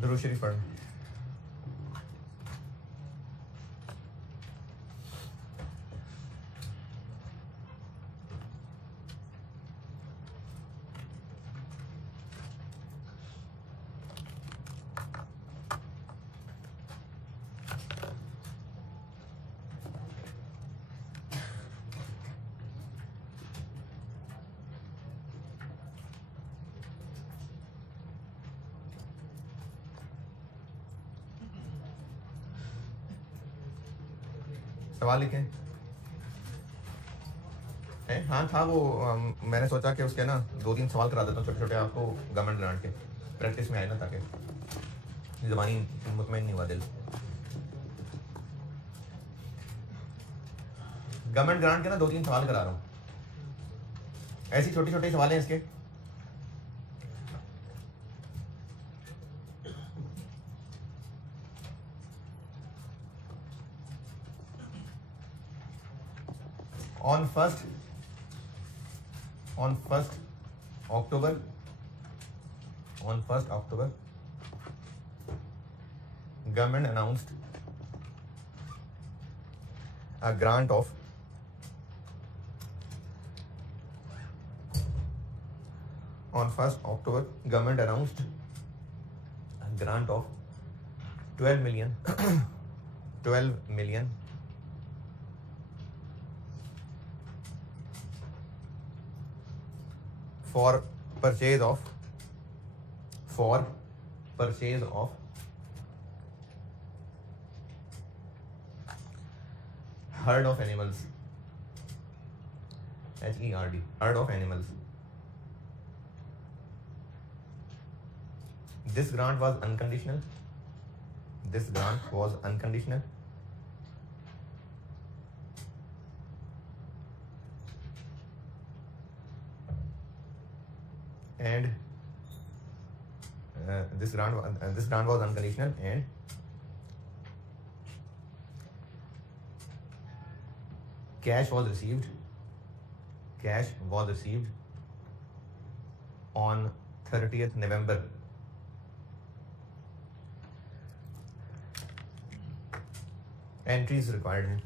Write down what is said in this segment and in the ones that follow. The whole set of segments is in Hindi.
दुरूद शरीफ पढ़। सवाल लिखें है? हाँ था वो मैंने सोचा कि उसके ना 2-3 सवाल करा देता हूँ छोटे छोटे आपको गवर्नमेंट ग्रांट के, प्रैक्टिस में आए ना, ताकि ज़बानी मुतमईन नहीं हुआ दिल। गवर्नमेंट ग्रांट के ना 2-3 सवाल करा रहा हूँ, ऐसी छोटे छोटे सवाल हैं इसके। on 1st October government announced a grant of on 1st October government announced a grant of 12 million for purchase of herd of animals, HERD, herd of animals. This grant was unconditional. And this grant was unconditional, and cash was received on 30th November. Entries required हैं।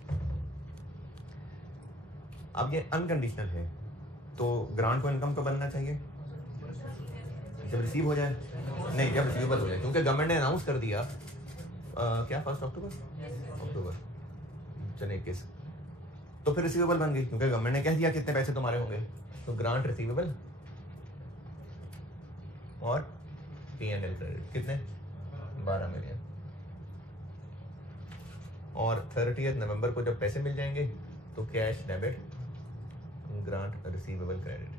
अब ये अनकंडीशनल है, तो ग्रांट को इनकम कब बनना चाहिए? जब रिसीव हो जाए, नहीं, जब रिसीवेबल हो जाए, क्योंकि गवर्नमेंट ने अनाउंस कर दिया क्या 1 अक्टूबर चले 21, तो फिर रिसीवेबल बन गई, क्योंकि गवर्नमेंट ने कह दिया कितने पैसे तुम्हारे होंगे, तो ग्रांट रिसीवेबल और P&L क्रेडिट कितने 12 मिलियन, और 30 नवंबर को जब पैसे मिल जाएंगे तो cash debit, grant receivable credit.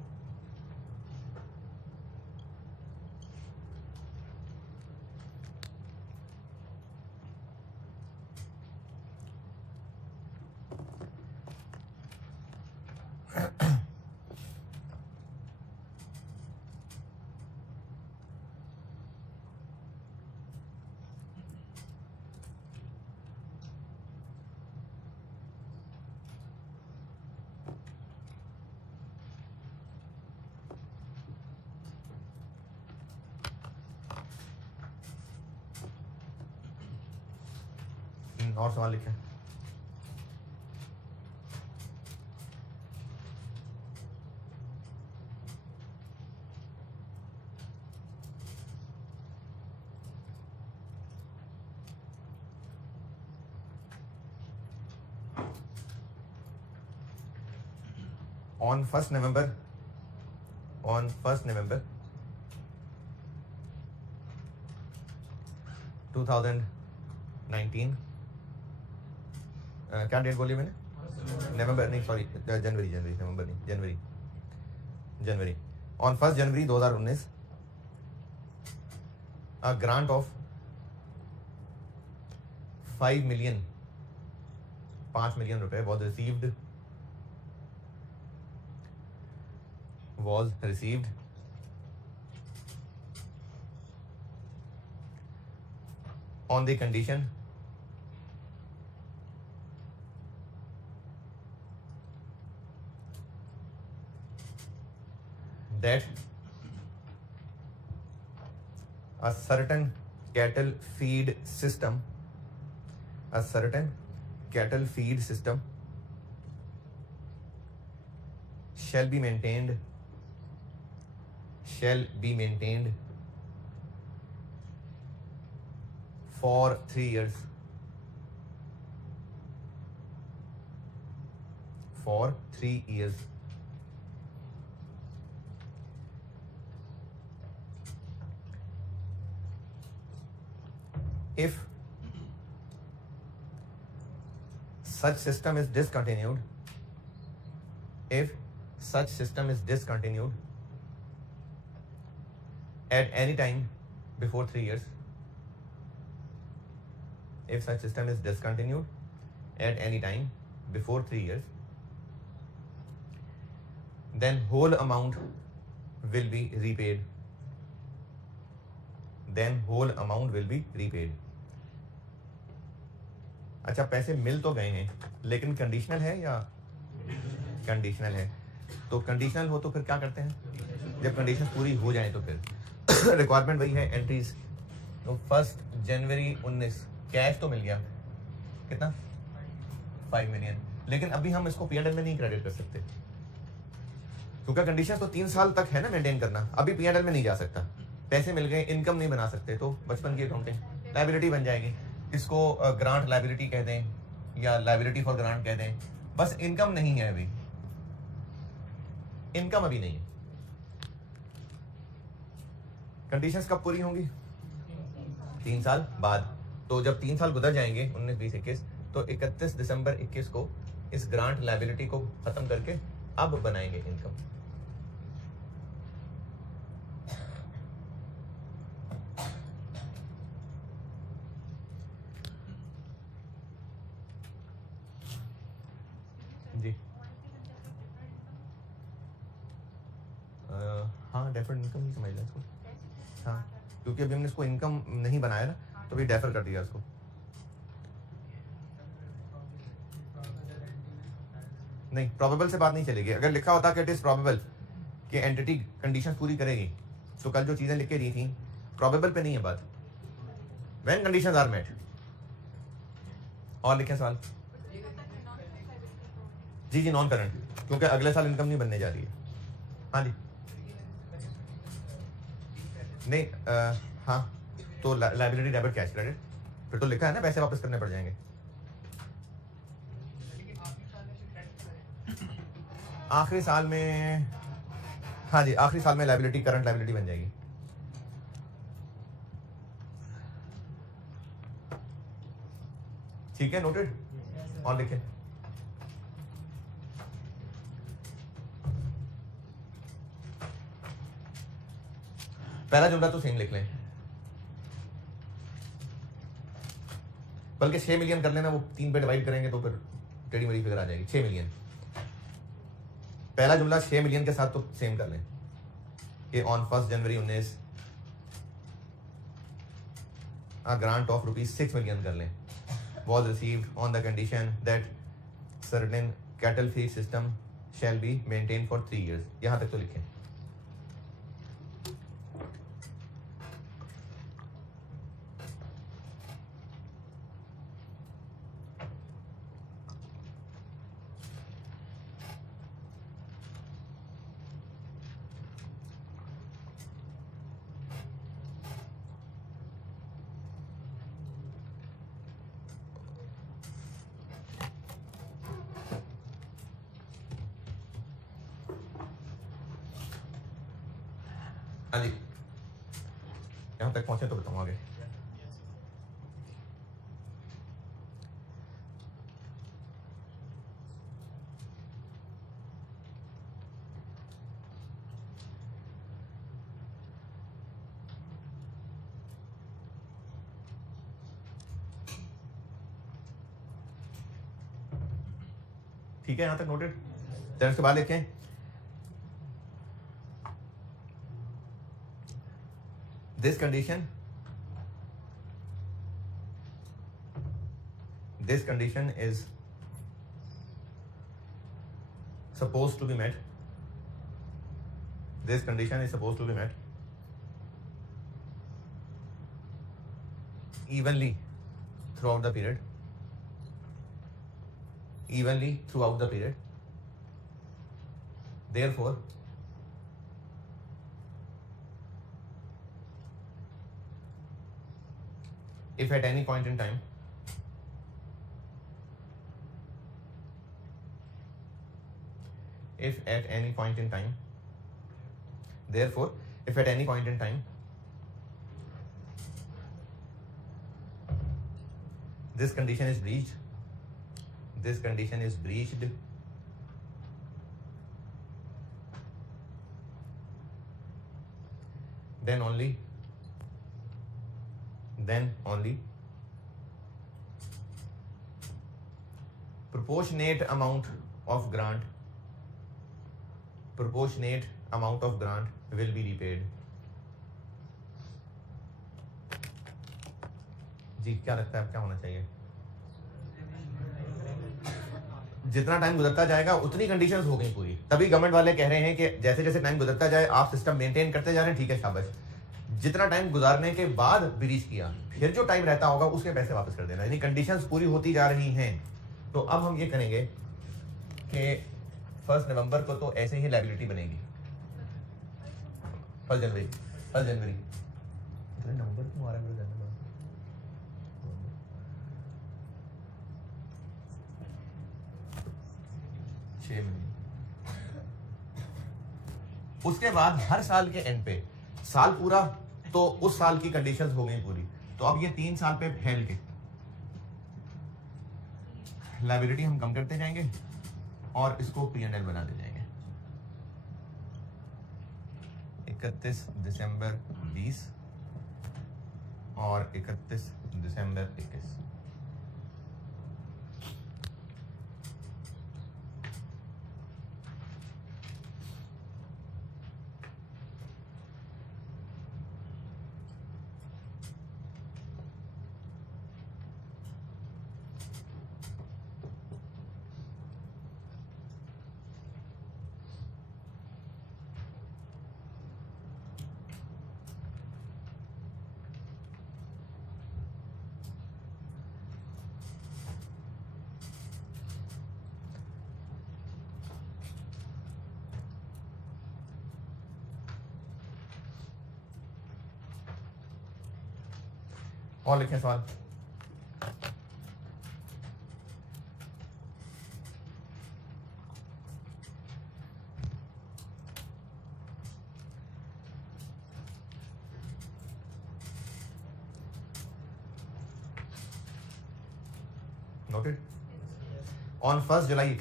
और सवाल लिखें। On 1st November 2019, क्या डेट बोली मैंने? नवंबर नहीं, sorry, January. On 1 January 2019 a grant of 5 million रुपए was received on the condition that a certain cattle feed system, a certain cattle feed system shall be maintained for 3 years. For 3 years. If such system is discontinued, at any time before 3 years, if such system is discontinued at any time before 3 years, then whole amount will be repaid. अच्छा, पैसे मिल तो गए हैं, लेकिन कंडीशनल है या कंडीशनल है? तो कंडीशनल हो तो फिर क्या करते हैं? जब कंडीशन पूरी हो जाए तो फिर रिक्वायरमेंट वही है, एंट्रीज। तो 1 जनवरी 19 कैश तो मिल गया, कितना? 5 मिलियन। लेकिन अभी हम इसको P&L में नहीं क्रेडिट कर सकते, क्योंकि कंडीशन तो 3 साल तक है ना मेंटेन करना। अभी P&L में नहीं जा सकता, पैसे मिल गए, इनकम नहीं बना सकते, तो बचपन की अकाउंटिंग लायबिलिटी बन जाएगी। इसको ग्रांट लायबिलिटी कह दें या लायबिलिटी फॉर ग्रांट कह दें, बस इनकम नहीं है अभी, इनकम अभी नहीं है। कंडीशंस कब पूरी होंगी? 3 साल बाद। तो जब 3 साल गुजर जाएंगे 19, 20, 21, तो 31 दिसंबर 21 को इस ग्रांट लायबिलिटी को खत्म करके अब बनाएंगे इनकम। जी हाँ, डेफर्ड इनकम ही समझ लें इसको। हाँ, क्योंकि अभी हमने इसको इनकम नहीं बनाया ना, तो भी डेफर कर दिया इसको। नहीं, प्रोबेबल से बात नहीं चलेगी। अगर लिखा होता कि इट इज प्रोबेबल कि एंटिटी कंडीशन पूरी करेगी, तो कल जो चीजें लिख के दी थी, प्रोबेबल पे नहीं है बात। When conditions are met. और लिखें सवाल। जी, नॉन करंट, क्योंकि अगले साल इनकम नहीं बनने जा रही है। हाँ जी, नहीं हाँ, तो लायबिलिटी डेबिट कैश क्रेडिट, फिर तो लिखा है ना पैसे वापस करने पड़ जाएंगे। आखिरी साल में, हाँ जी, आखिरी साल में लायबिलिटी करंट लायबिलिटी बन जाएगी। ठीक है, नोटेड। और लिखें। पहला जुमला तो सेम लिख लें, बल्कि 6 मिलियन कर लेना, वो 3 पे डिवाइड करेंगे तो फिर टेढ़ी मेढ़ी फिगर आ जाएगी। 6 मिलियन, पहला जुमला 6 मिलियन के साथ तो सेम कर लें कि on 1 January 19 a grant of ₹6 million कर लें was received on the condition that certain cattle feed system shall be maintained for 3 years। यहां तक तो लिखें। हाँ जी, यहाँ तक पहुंचे तो बताऊँ आगे। ठीक है, यहाँ तक नोटेड। चलो उसके बाद लिखें this condition is supposed to be met. This condition is supposed to be met evenly throughout the period, evenly throughout the period. Therefore, if at any point in time therefore if at any point in time this condition is breached, then only proportionate amount of grant will be repaid. जी क्या लगता है, अब क्या होना चाहिए? जितना टाइम गुजरता जाएगा उतनी कंडीशंस हो गई पूरी, तभी गवर्नमेंट वाले कह रहे हैं कि जैसे जैसे टाइम गुजरता जाए आप सिस्टम मेंटेन करते जा रहे हैं, ठीक है शाबाश। जितना टाइम गुजारने के बाद ब्रीच किया, फिर जो टाइम रहता होगा उसके पैसे वापस कर देना, यानी कंडीशंस पूरी होती जा रही हैं। तो अब हम ये करेंगे कि 1 नवंबर को तो ऐसे ही लायबिलिटी बनेगी, 1 जनवरी नवंबर क्यों आ रहा है? 6 महीने। उसके बाद हर साल के एंड पे, साल पूरा तो उस साल की कंडीशंस हो गई पूरी, तो अब ये 3 साल पे फैल के लायबिलिटी हम कम करते जाएंगे और इसको P&L बनाते जाएंगे। 31 दिसंबर 20 और 31 दिसंबर 21। और लिखें सवाल। Noted. On 1 July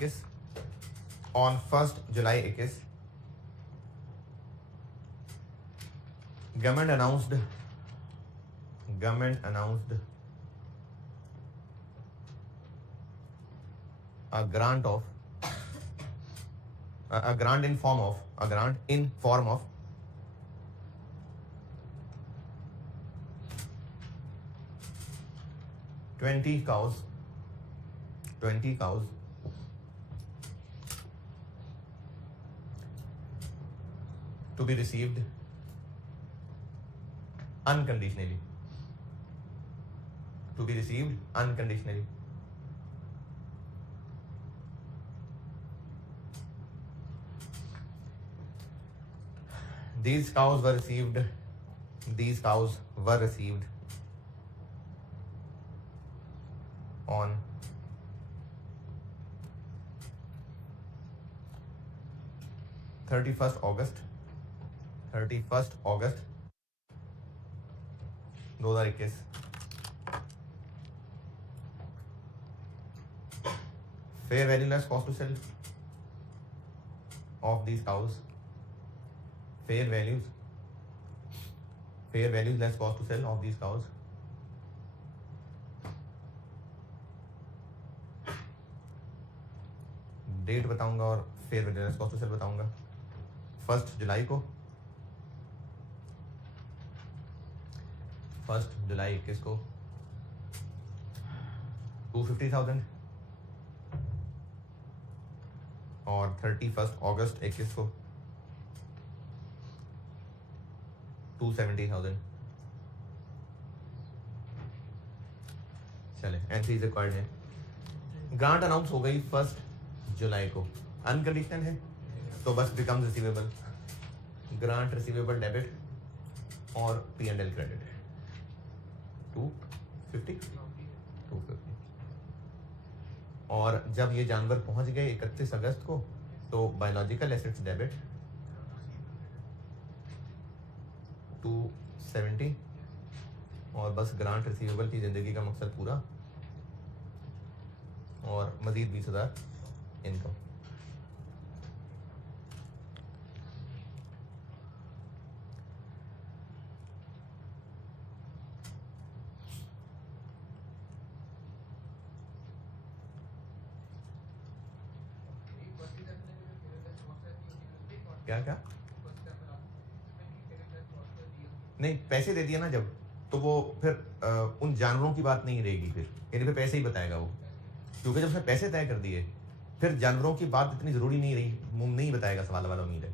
21 government announced a grant in form of 20 cows to be received unconditionally. These cows were received on 31st August 2021। Fair value less cost to sell of these cows. Fair values less cost to sell of these cows. Date बताऊंगा और fair value less cost to sell बताऊंगा। 1 जुलाई 21 को 250,000 और 31 अगस्त 21 को 270,000। एंट्री रिक्वायर्ड है। ग्रांट अनाउंस हो गई 1 जुलाई को, अनकंडीशनल है तो बस becomes receivable. Grant receivable debit और P&L क्रेडिट है 250। और जब ये जानवर पहुंच गए 31 अगस्त को तो बायोलॉजिकल एसेट्स डेबिट 270 और बस ग्रांट रिसीवेबल की जिंदगी का मकसद पूरा और मजीद 20,000 इनकम। क्या क्या नहीं, पैसे दे दिए ना जब, तो वो फिर उन जानवरों की बात नहीं रहेगी, फिर यानी फिर पैसे ही बताएगा वो, क्योंकि जब उसने पैसे तय कर दिए फिर जानवरों की बात इतनी जरूरी नहीं रही, नहीं बताएगा सवाल वाला। उम्मीद है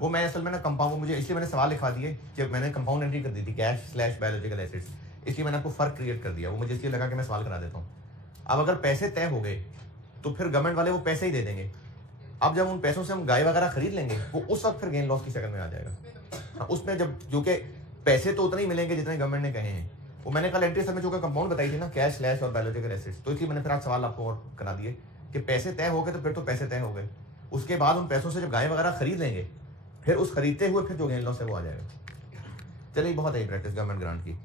वो मैं असल में ना कंपाउंड, मुझे इसलिए मैंने सवाल लिखवा दिए कि मैंने कंपाउंड एंट्री कर दी थी कैश/बायोलॉजिकल एसेट्स, इसलिए मैंने आपको फर्क क्रिएट कर दिया। वो मुझे इसलिए लगा कि मैं सवाल करा देता हूँ। अब अगर पैसे तय हो गए तो फिर गवर्नमेंट वाले वो पैसे ही दे देंगे। अब जब उन पैसों से हम गाय वगैरह खरीद लेंगे वो उस वक्त फिर गेन लॉस की शक्ल में आ जाएगा। उसमें जब जो कि पैसे तो उतने ही मिलेंगे जितने गवर्नमेंट ने कहे हैं। वो मैंने कल एंट्री सब में जो कंपाउंड बताई थी ना, कैश/ और बायोलॉजिकल एसेट्स, तो इसलिए मैंने फिर आज सवाल आपको और करा दिए कि पैसे तय हो गए तो फिर तो पैसे तय हो गए, उसके बाद उन पैसों से जब गाय वगैरह खरीद लेंगे फिर उस खरीदते हुए फिर जो गेन लॉस है वो आ जाएगा। चलिए बहुत है प्रैक्टिस गवर्नमेंट ग्रांट की।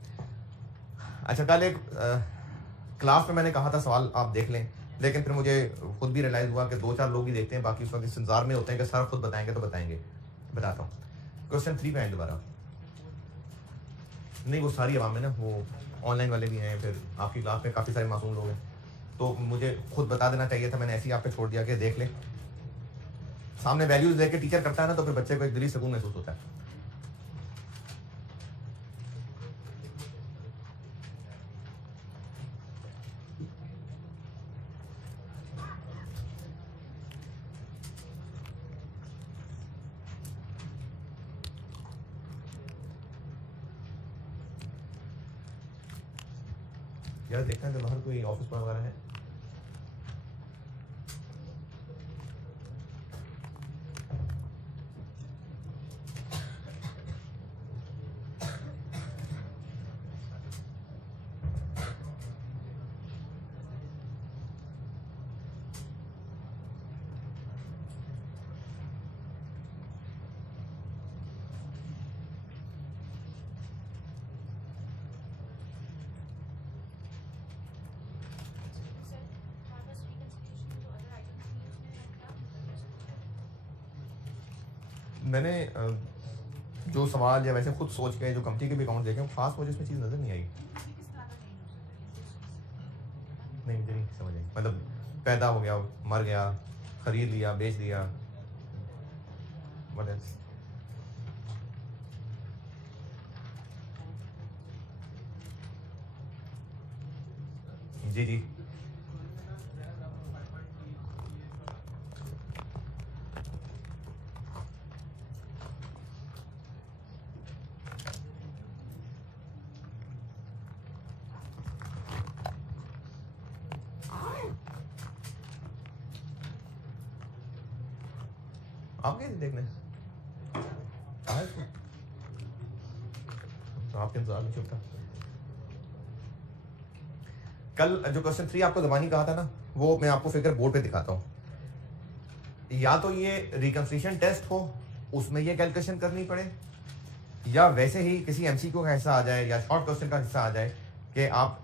अच्छा, कल एक क्लास में मैंने कहा था सवाल आप देख लें, लेकिन फिर मुझे खुद भी रियलाइज हुआ कि 2-4 लोग ही देखते हैं, बाकी उस वक्त इस इंतजार में होते हैं कि सर खुद बताएंगे तो बताएंगे। बताता हूँ क्वेश्चन 3 पे आए दोबारा। नहीं, वो सारी आवाम में ना, वो ऑनलाइन वाले भी हैं, फिर आपकी क्लास में काफ़ी सारे मासूम लोग हैं, तो मुझे खुद बता देना चाहिए था। मैंने ऐसे ही आप पे छोड़ दिया कि देख ले, सामने वैल्यूज लेके टीचर करता है ना, तो फिर बच्चे को एक दिली सुकून महसूस होता है। यार देखना है बाहर कोई ऑफिस वगैरह है। मैंने जो सवाल या वैसे खुद सोच के जो कंपनी के भी अकाउंट देखे, खास मुझे इसमें चीज़ नज़र नहीं आई। नहीं, मुझे नहीं समझ आई। मतलब पैदा हो गया, मर गया, खरीद लिया, बेच दिया, व्हाट एल्स? जी जी, आप गए थे देखने? तो आपके इंतजार में चुप था। कल जो क्वेश्चन 3 आपको ज़बानी कहा था ना, वो मैं आपको फिगर बोर्ड पे दिखाता हूँ। या तो ये रिकंसिलिएशन टेस्ट हो, उसमें ये कैलकुलेशन करनी पड़े, या वैसे ही किसी एमसीक्यू का हिस्सा आ जाए या शॉर्ट क्वेश्चन का हिस्सा आ जाए कि आप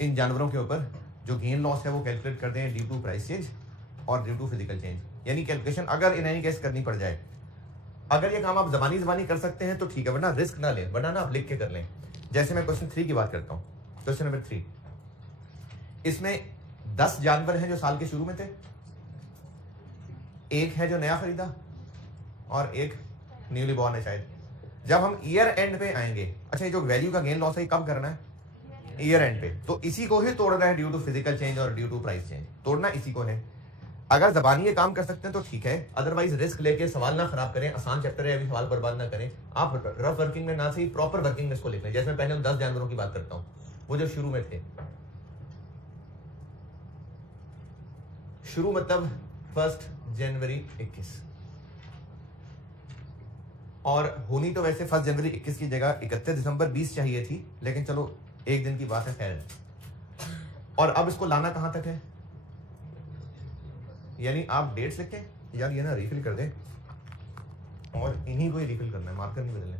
इन जानवरों के ऊपर जो गेन लॉस है वो कैलकुलेट कर दें ड्यू टू प्राइस चेंज और ड्यू टू फिजिकल चेंज। यानी कैलकुलेशन अगर इन एनी केस करनी पड़ जाए, अगर ये काम आप जबानी कर सकते हैं तो ठीक है, वरना रिस्क ना लें, वरना ना आप लिख के कर लें। जैसे मैं क्वेश्चन 3 की बात करता हूँ, क्वेश्चन नंबर 3, इसमें 10 जानवर हैं जो साल के शुरू में थे, एक है जो नया खरीदा और एक न्यूली बॉर्न है शायद। जब हम ईयर एंड पे आएंगे, अच्छा ये जो वैल्यू का गेन लॉस है कब करना है? ईयर एंड पे। तो इसी को ही तोड़ना है ड्यू टू फिजिकल चेंज और ड्यू टू प्राइस चेंज, तोड़ना इसी को है। अगर जबानी ये काम कर सकते हैं तो ठीक है, अदरवाइज रिस्क लेके सवाल ना खराब करें, आसान चैप्टर है अभी सवाल बर्बाद ना करें। आप रफ वर्किंग में ना सही प्रॉपर वर्किंग में इसको लिख लें। जैसे मैं पहले 10 जानवरों की बात करता हूँ, वो जो शुरू में थे, शुरू मतलब 1 जनवरी 21, और होनी तो वैसे 1 जनवरी 21 की जगह 31 दिसंबर 20 चाहिए थी, लेकिन चलो एक दिन की बात है, खैर। और अब इसको लाना कहां तक है, यानी आप डेट्स लिखें, यार ये ना रिफिल कर दें, और इन्हीं को ही रिफिल करना है, मार्कर नहीं बदलने।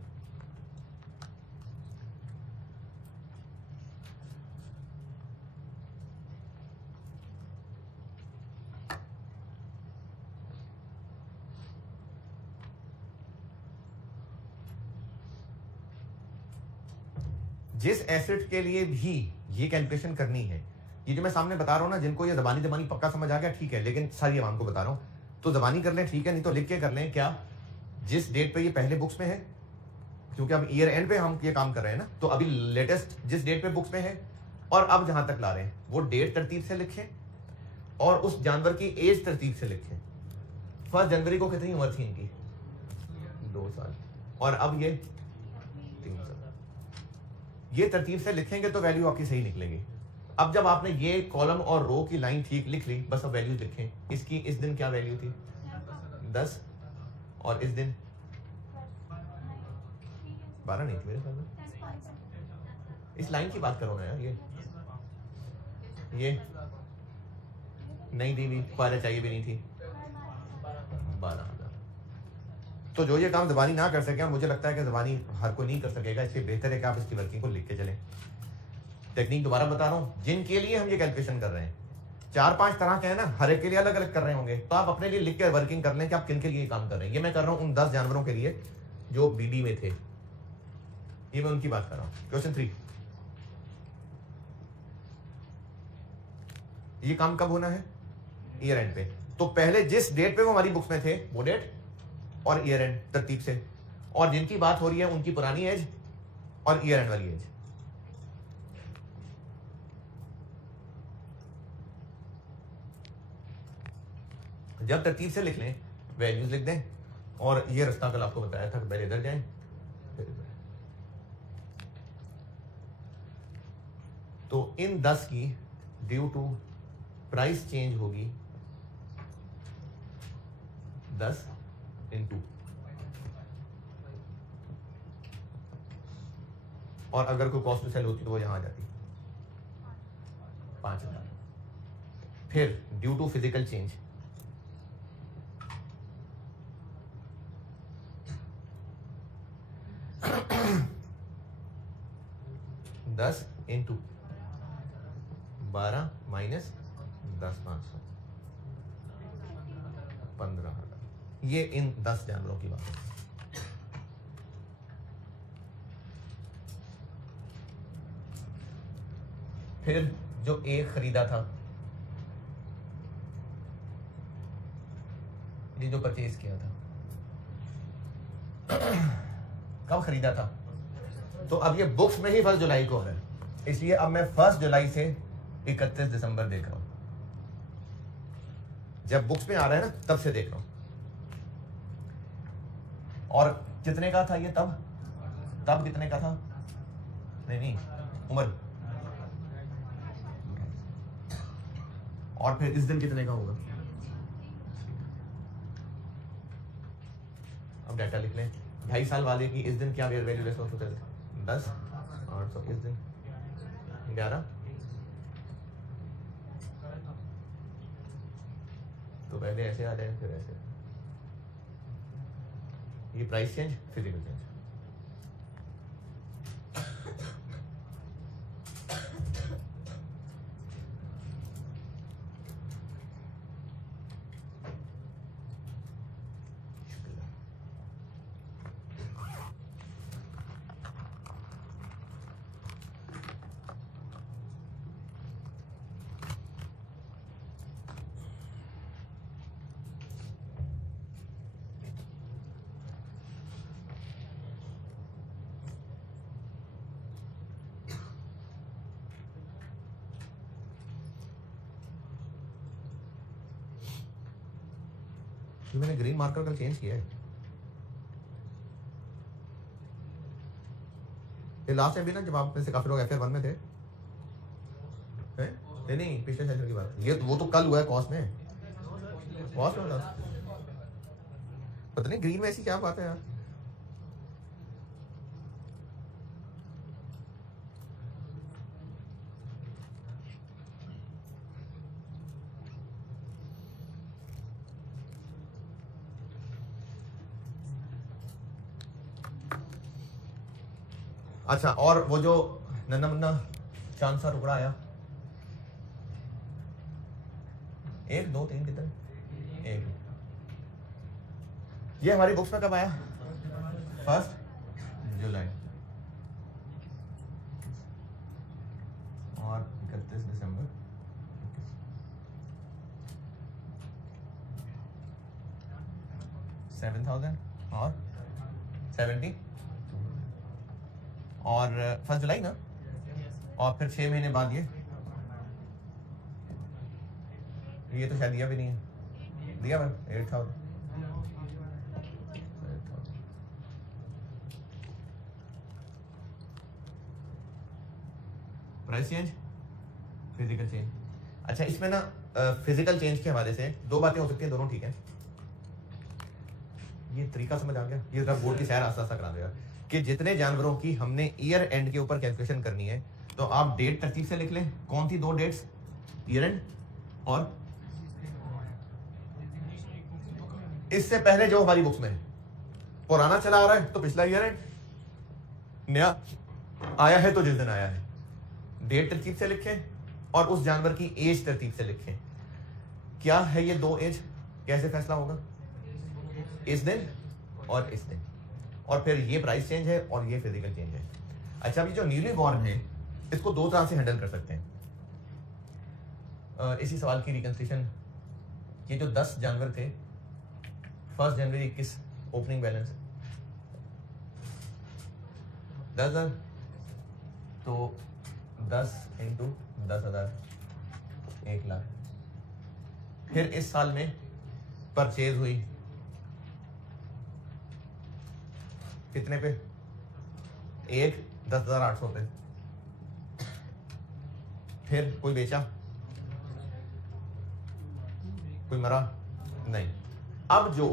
जिस एसेट के लिए भी ये कैलकुलेशन करनी है, ये जो मैं सामने बता रहा हूं ना, जिनको ये जबानी पक्का समझ आ गया ठीक है, लेकिन सारी आवाम को बता रहा हूं, तो जबानी कर लें ठीक है, नहीं तो लिख के कर लें। क्या, जिस डेट पे ये पहले बुक्स में है, क्योंकि अब ईयर एंड पे हम ये काम कर रहे हैं ना, तो अभी लेटेस्ट जिस डेट पे बुक्स में है और अब जहां तक ला रहे हैं, वो डेट तरतीब से लिखें और उस जानवर की एज तरतीब से लिखें। 1 जनवरी को कितनी उम्र थी इनकी, 2 साल, और अब ये 3 साल। ये तरतीब से लिखेंगे तो वैल्यू आपकी सही निकलेगी। अब जब आपने ये कॉलम और रो की लाइन ठीक लिख ली, बस अब वैल्यूज लिखें। इसकी इस दिन क्या वैल्यू थी, 10, और इस दिन 12 नहीं थी मेरे ख्याल में। इस लाइन की बात करो ना यार, ये नहीं दी हुई, पहले चाहिए भी नहीं थी, 12,000। तो जो ये काम ज़बानी ना कर सके, मुझे लगता है कि ज़बानी हर कोई नहीं कर सकेगा, इसलिए बेहतर है कि आप इसकी वर्किंग को लिख के चलें। टेक्निक दोबारा बता रहा हूँ, जिनके लिए हम ये कैलकुलेशन कर रहे हैं, 4-5 तरह के हैं ना, हर एक के लिए अलग अलग कर रहे होंगे, तो आप अपने लिए लिख के वर्किंग कर लें कि आप किन के लिए काम कर रहे हैं। ये मैं कर रहा हूँ उन 10 जानवरों के लिए जो बीडी में थे, ये मैं उनकी बात कर रहा हूँ। क्वेश्चन 3, ये काम कब होना है, ईयर एंड पे। तो पहले जिस डेट पे वो हमारी बुक्स में थे वो डेट और ईयर एंड तरतीब से, और जिनकी बात हो रही है उनकी पुरानी एज और ईयर एंड वाली एज। जब तरतीब से लिख लें, वैल्यूज लिख दें, और ये रास्ता कल आपको बताया था कि पहले इधर जाएं फिर इधर। तो इन 10 की ड्यू टू प्राइस चेंज होगी 10 × और अगर कोई कॉस्ट टू सेल होती तो वो यहां आ जाती 5,000। फिर due to physical change 10 × 12 minus 10,500, 15,000। ये इन 10 जानवरों की बात है। फिर जो एक खरीदा था, ये जो परचेज किया था, कब खरीदा था, तो अब ये बुक्स में ही 1 जुलाई को है, इसलिए अब मैं 1 जुलाई से 31 दिसंबर देख रहा हूं। जब बुक्स में आ रहा है ना, तब से देख रहा हूं। और कितने का था ये तब कितने का था, नहीं उम्र, और फिर इस दिन कितने का होगा। अब डाटा लिख लें, 2.5 साल वाले की इस दिन क्या वैल्यू लेस होता है, 10, 800, इस दिन 11, तो पहले ऐसे आ जाए फिर ऐसे। ये प्राइस चेंज, फिजिकल चेंज। ये मैंने ग्रीन मार्कर कल चेंज किया है। ये लास्ट टाइम भी ना जब आप में से काफी लोग FR1 में थे, हैं? नहीं पिछले सेशन की बात, ये वो तो कल हुआ है कॉस्ट में। कॉस्ट में था, पता नहीं ग्रीन में ऐसी क्या बात है यार। अच्छा, और वो जो नन्ना मुन्ना चांद सा टुकड़ा आया, 1 2 3 कितने, 1। ये हमारी बुक्स में कब आया? 1 जुलाई और 31 दिसंबर। 7,000 और 70 और 1 जुलाई ना, और फिर 6 महीने बाद ये तो शायद दिया भी नहीं है, दिया भाई 8,000। Price change, physical change. अच्छा, इसमें ना फिजिकल चेंज के हवाले से 2 बातें हो सकती हैं, दोनों ठीक है। ये तरीका समझ आ गया? ये बोर्ड की सैर आस्ता आस्ता करा देगा कि जितने जानवरों की हमने ईयर एंड के ऊपर कैलकुलेशन करनी है, तो आप डेट तरतीब से लिख लें। कौन थी 2 डेट्स? ईयर एंड और इससे पहले जो हमारी बुक्स में है। पुराना चला आ रहा है तो पिछला ईयर एंड, नया आया है तो जिस दिन आया है। डेट तरतीब से लिखें और उस जानवर की एज तरतीब से लिखें। क्या है ये 2 एज, कैसे फैसला होगा? इस दिन और इस दिन, और फिर ये प्राइस चेंज है और ये फिजिकल चेंज है। अच्छा, अभी जो न्यूली बॉर्न है इसको 2 तरह से हैंडल कर सकते हैं। इसी सवाल की रिकंस्ट्रक्शन, ये जो 10 जानवर थे 1 जनवरी 21 ओपनिंग बैलेंस 10,000, तो 10 इंटू 10,000 1 लाख। फिर इस साल में परचेज हुई कितने पे? 10,800 पे। फिर कोई बेचा, कोई मरा नहीं। अब जो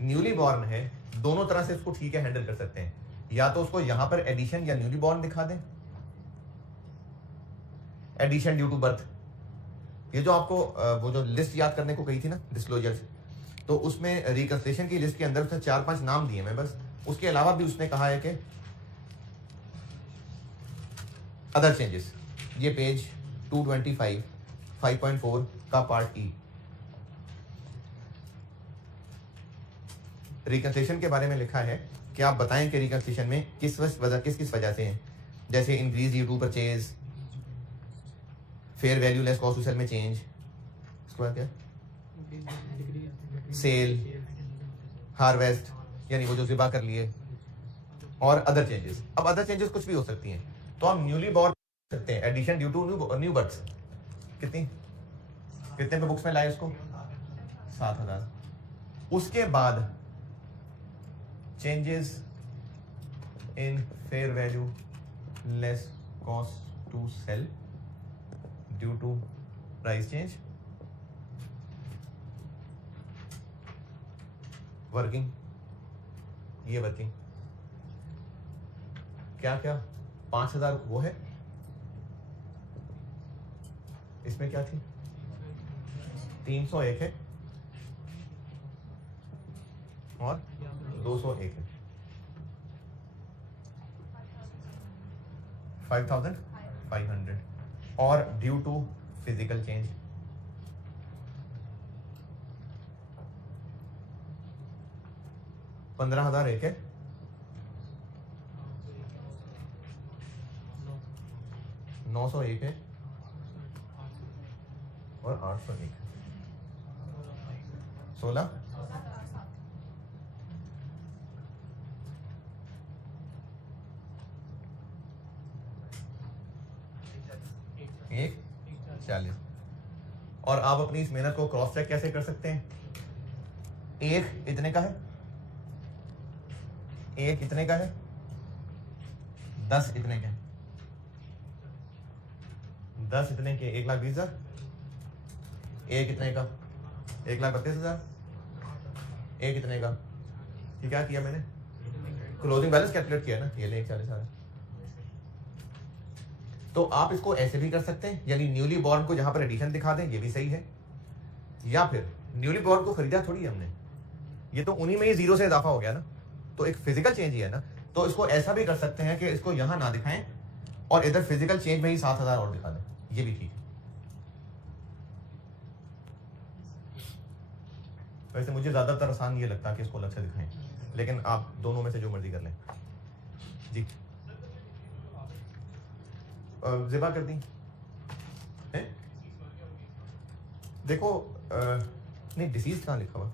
न्यूली बॉर्न है दोनों तरह से इसको ठीक है हैंडल कर सकते हैं। या तो उसको यहां पर एडिशन या न्यूली बॉर्न दिखा दें, एडिशन ड्यू टू बर्थ। ये जो आपको वो जो लिस्ट याद करने को कही थी ना डिस्क्लोजर्स, तो उसमें रिकंस्ट्रक्शन की लिस्ट के अंदर उसने 4-5 नाम दिए मैं बस। उसके अलावा भी उसने कहा है कि अदर चेंजेस। ये पेज 225 5.4 का पार्ट ई रिकंस्ट्रक्शन के बारे में लिखा है कि आप बताएं कि रिकंस्ट्रक्शन में किस वजह से हैं। जैसे increase due to purchase, fair value less cost to sell में चेंज, उसके बाद क्या, सेल, हार्वेस्ट यानी वो जो ज़िबा कर लिए, और अदर चेंजेस। अब अदर चेंजेस कुछ भी हो सकती हैं, तो हम न्यूली बॉर्न सकते हैं। Addition due to new births कितने पे बुक्स में लाए उसको? 7,000। उसके बाद changes in fair value less cost to sell due to price change, working, ये वर्किंग क्या 5,000 वो है। इसमें क्या थी? 301 है और 201 है। 5,500 और ड्यू टू फिजिकल चेंज 15,001 है। 901 है और 801 है। 16 140। और आप अपनी इस मेहनत को क्रॉस चेक कैसे कर सकते हैं? एक इतने का है, एक इतने का है, 10 इतने के, 10 इतने के 1,20,000, एक इतने का 1,32,000, एक इतने का। ये क्या किया मैंने? क्लोजिंग बैलेंस कैलकुलेट किया ना, ये ले 1,40,000। तो आप इसको ऐसे भी कर सकते हैं, यानी न्यूली बॉर्न को जहां पर एडिशन दिखा दें, ये भी सही है। या फिर न्यूली बॉर्न को खरीदा थोड़ी है हमने, ये तो उन्हीं में ही 0 से इजाफा हो गया ना, तो एक फिजिकल चेंज ही है ना। तो इसको ऐसा भी कर सकते हैं कि इसको यहां ना दिखाएं और इधर फिजिकल चेंज में ही 7,000 और दिखा दें, ये भी ठीक है। वैसे मुझे ज्यादातर आसान ये लगता है कि इसको अलग से दिखाएं, लेकिन आप दोनों में से जो मर्जी कर लें। जी ज़िबा कर दी है? देखो नहीं, डिसीज कहाँ लिखा हुआ?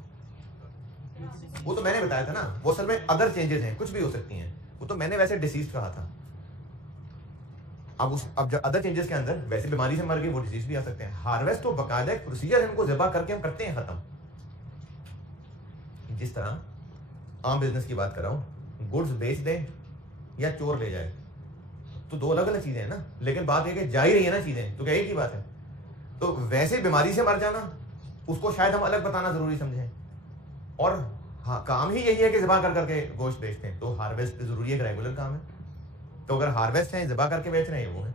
वो तो मैंने बताया था ना, वो असल में अदर चेंजेस हैं, कुछ भी हो सकती हैं, वो तो मैंने वैसे डिसीज कहा था। अब जब अदर चेंजेस के अंदर वैसे बीमारी से मर गई, वो डिसीज भी आ सकते हैं। हार्वेस्ट तो बकायदा एक प्रोसीजर है, इनको ज़िबा करके हम करते हैं खत्म। जिस तरह आम बिजनेस की बात कर रहा हूं, गुड्स बेच दे या चोर ले जाए, तो दो अलग अलग चीजें हैं ना, लेकिन बात यह कि जा ही रही है ना चीजें, तो क्या एक ही बात है। तो वैसे बीमारी से मर जाना, उसको शायद हम अलग बताना जरूरी समझें, और हाँ, काम ही यही है कि ज़िबा कर करके गोश्त बेचते हैं, तो हार्वेस्ट जरूरी है, रेगुलर काम है। तो अगर हार्वेस्ट है, ज़िबा करके बेच रहे हैं, वो है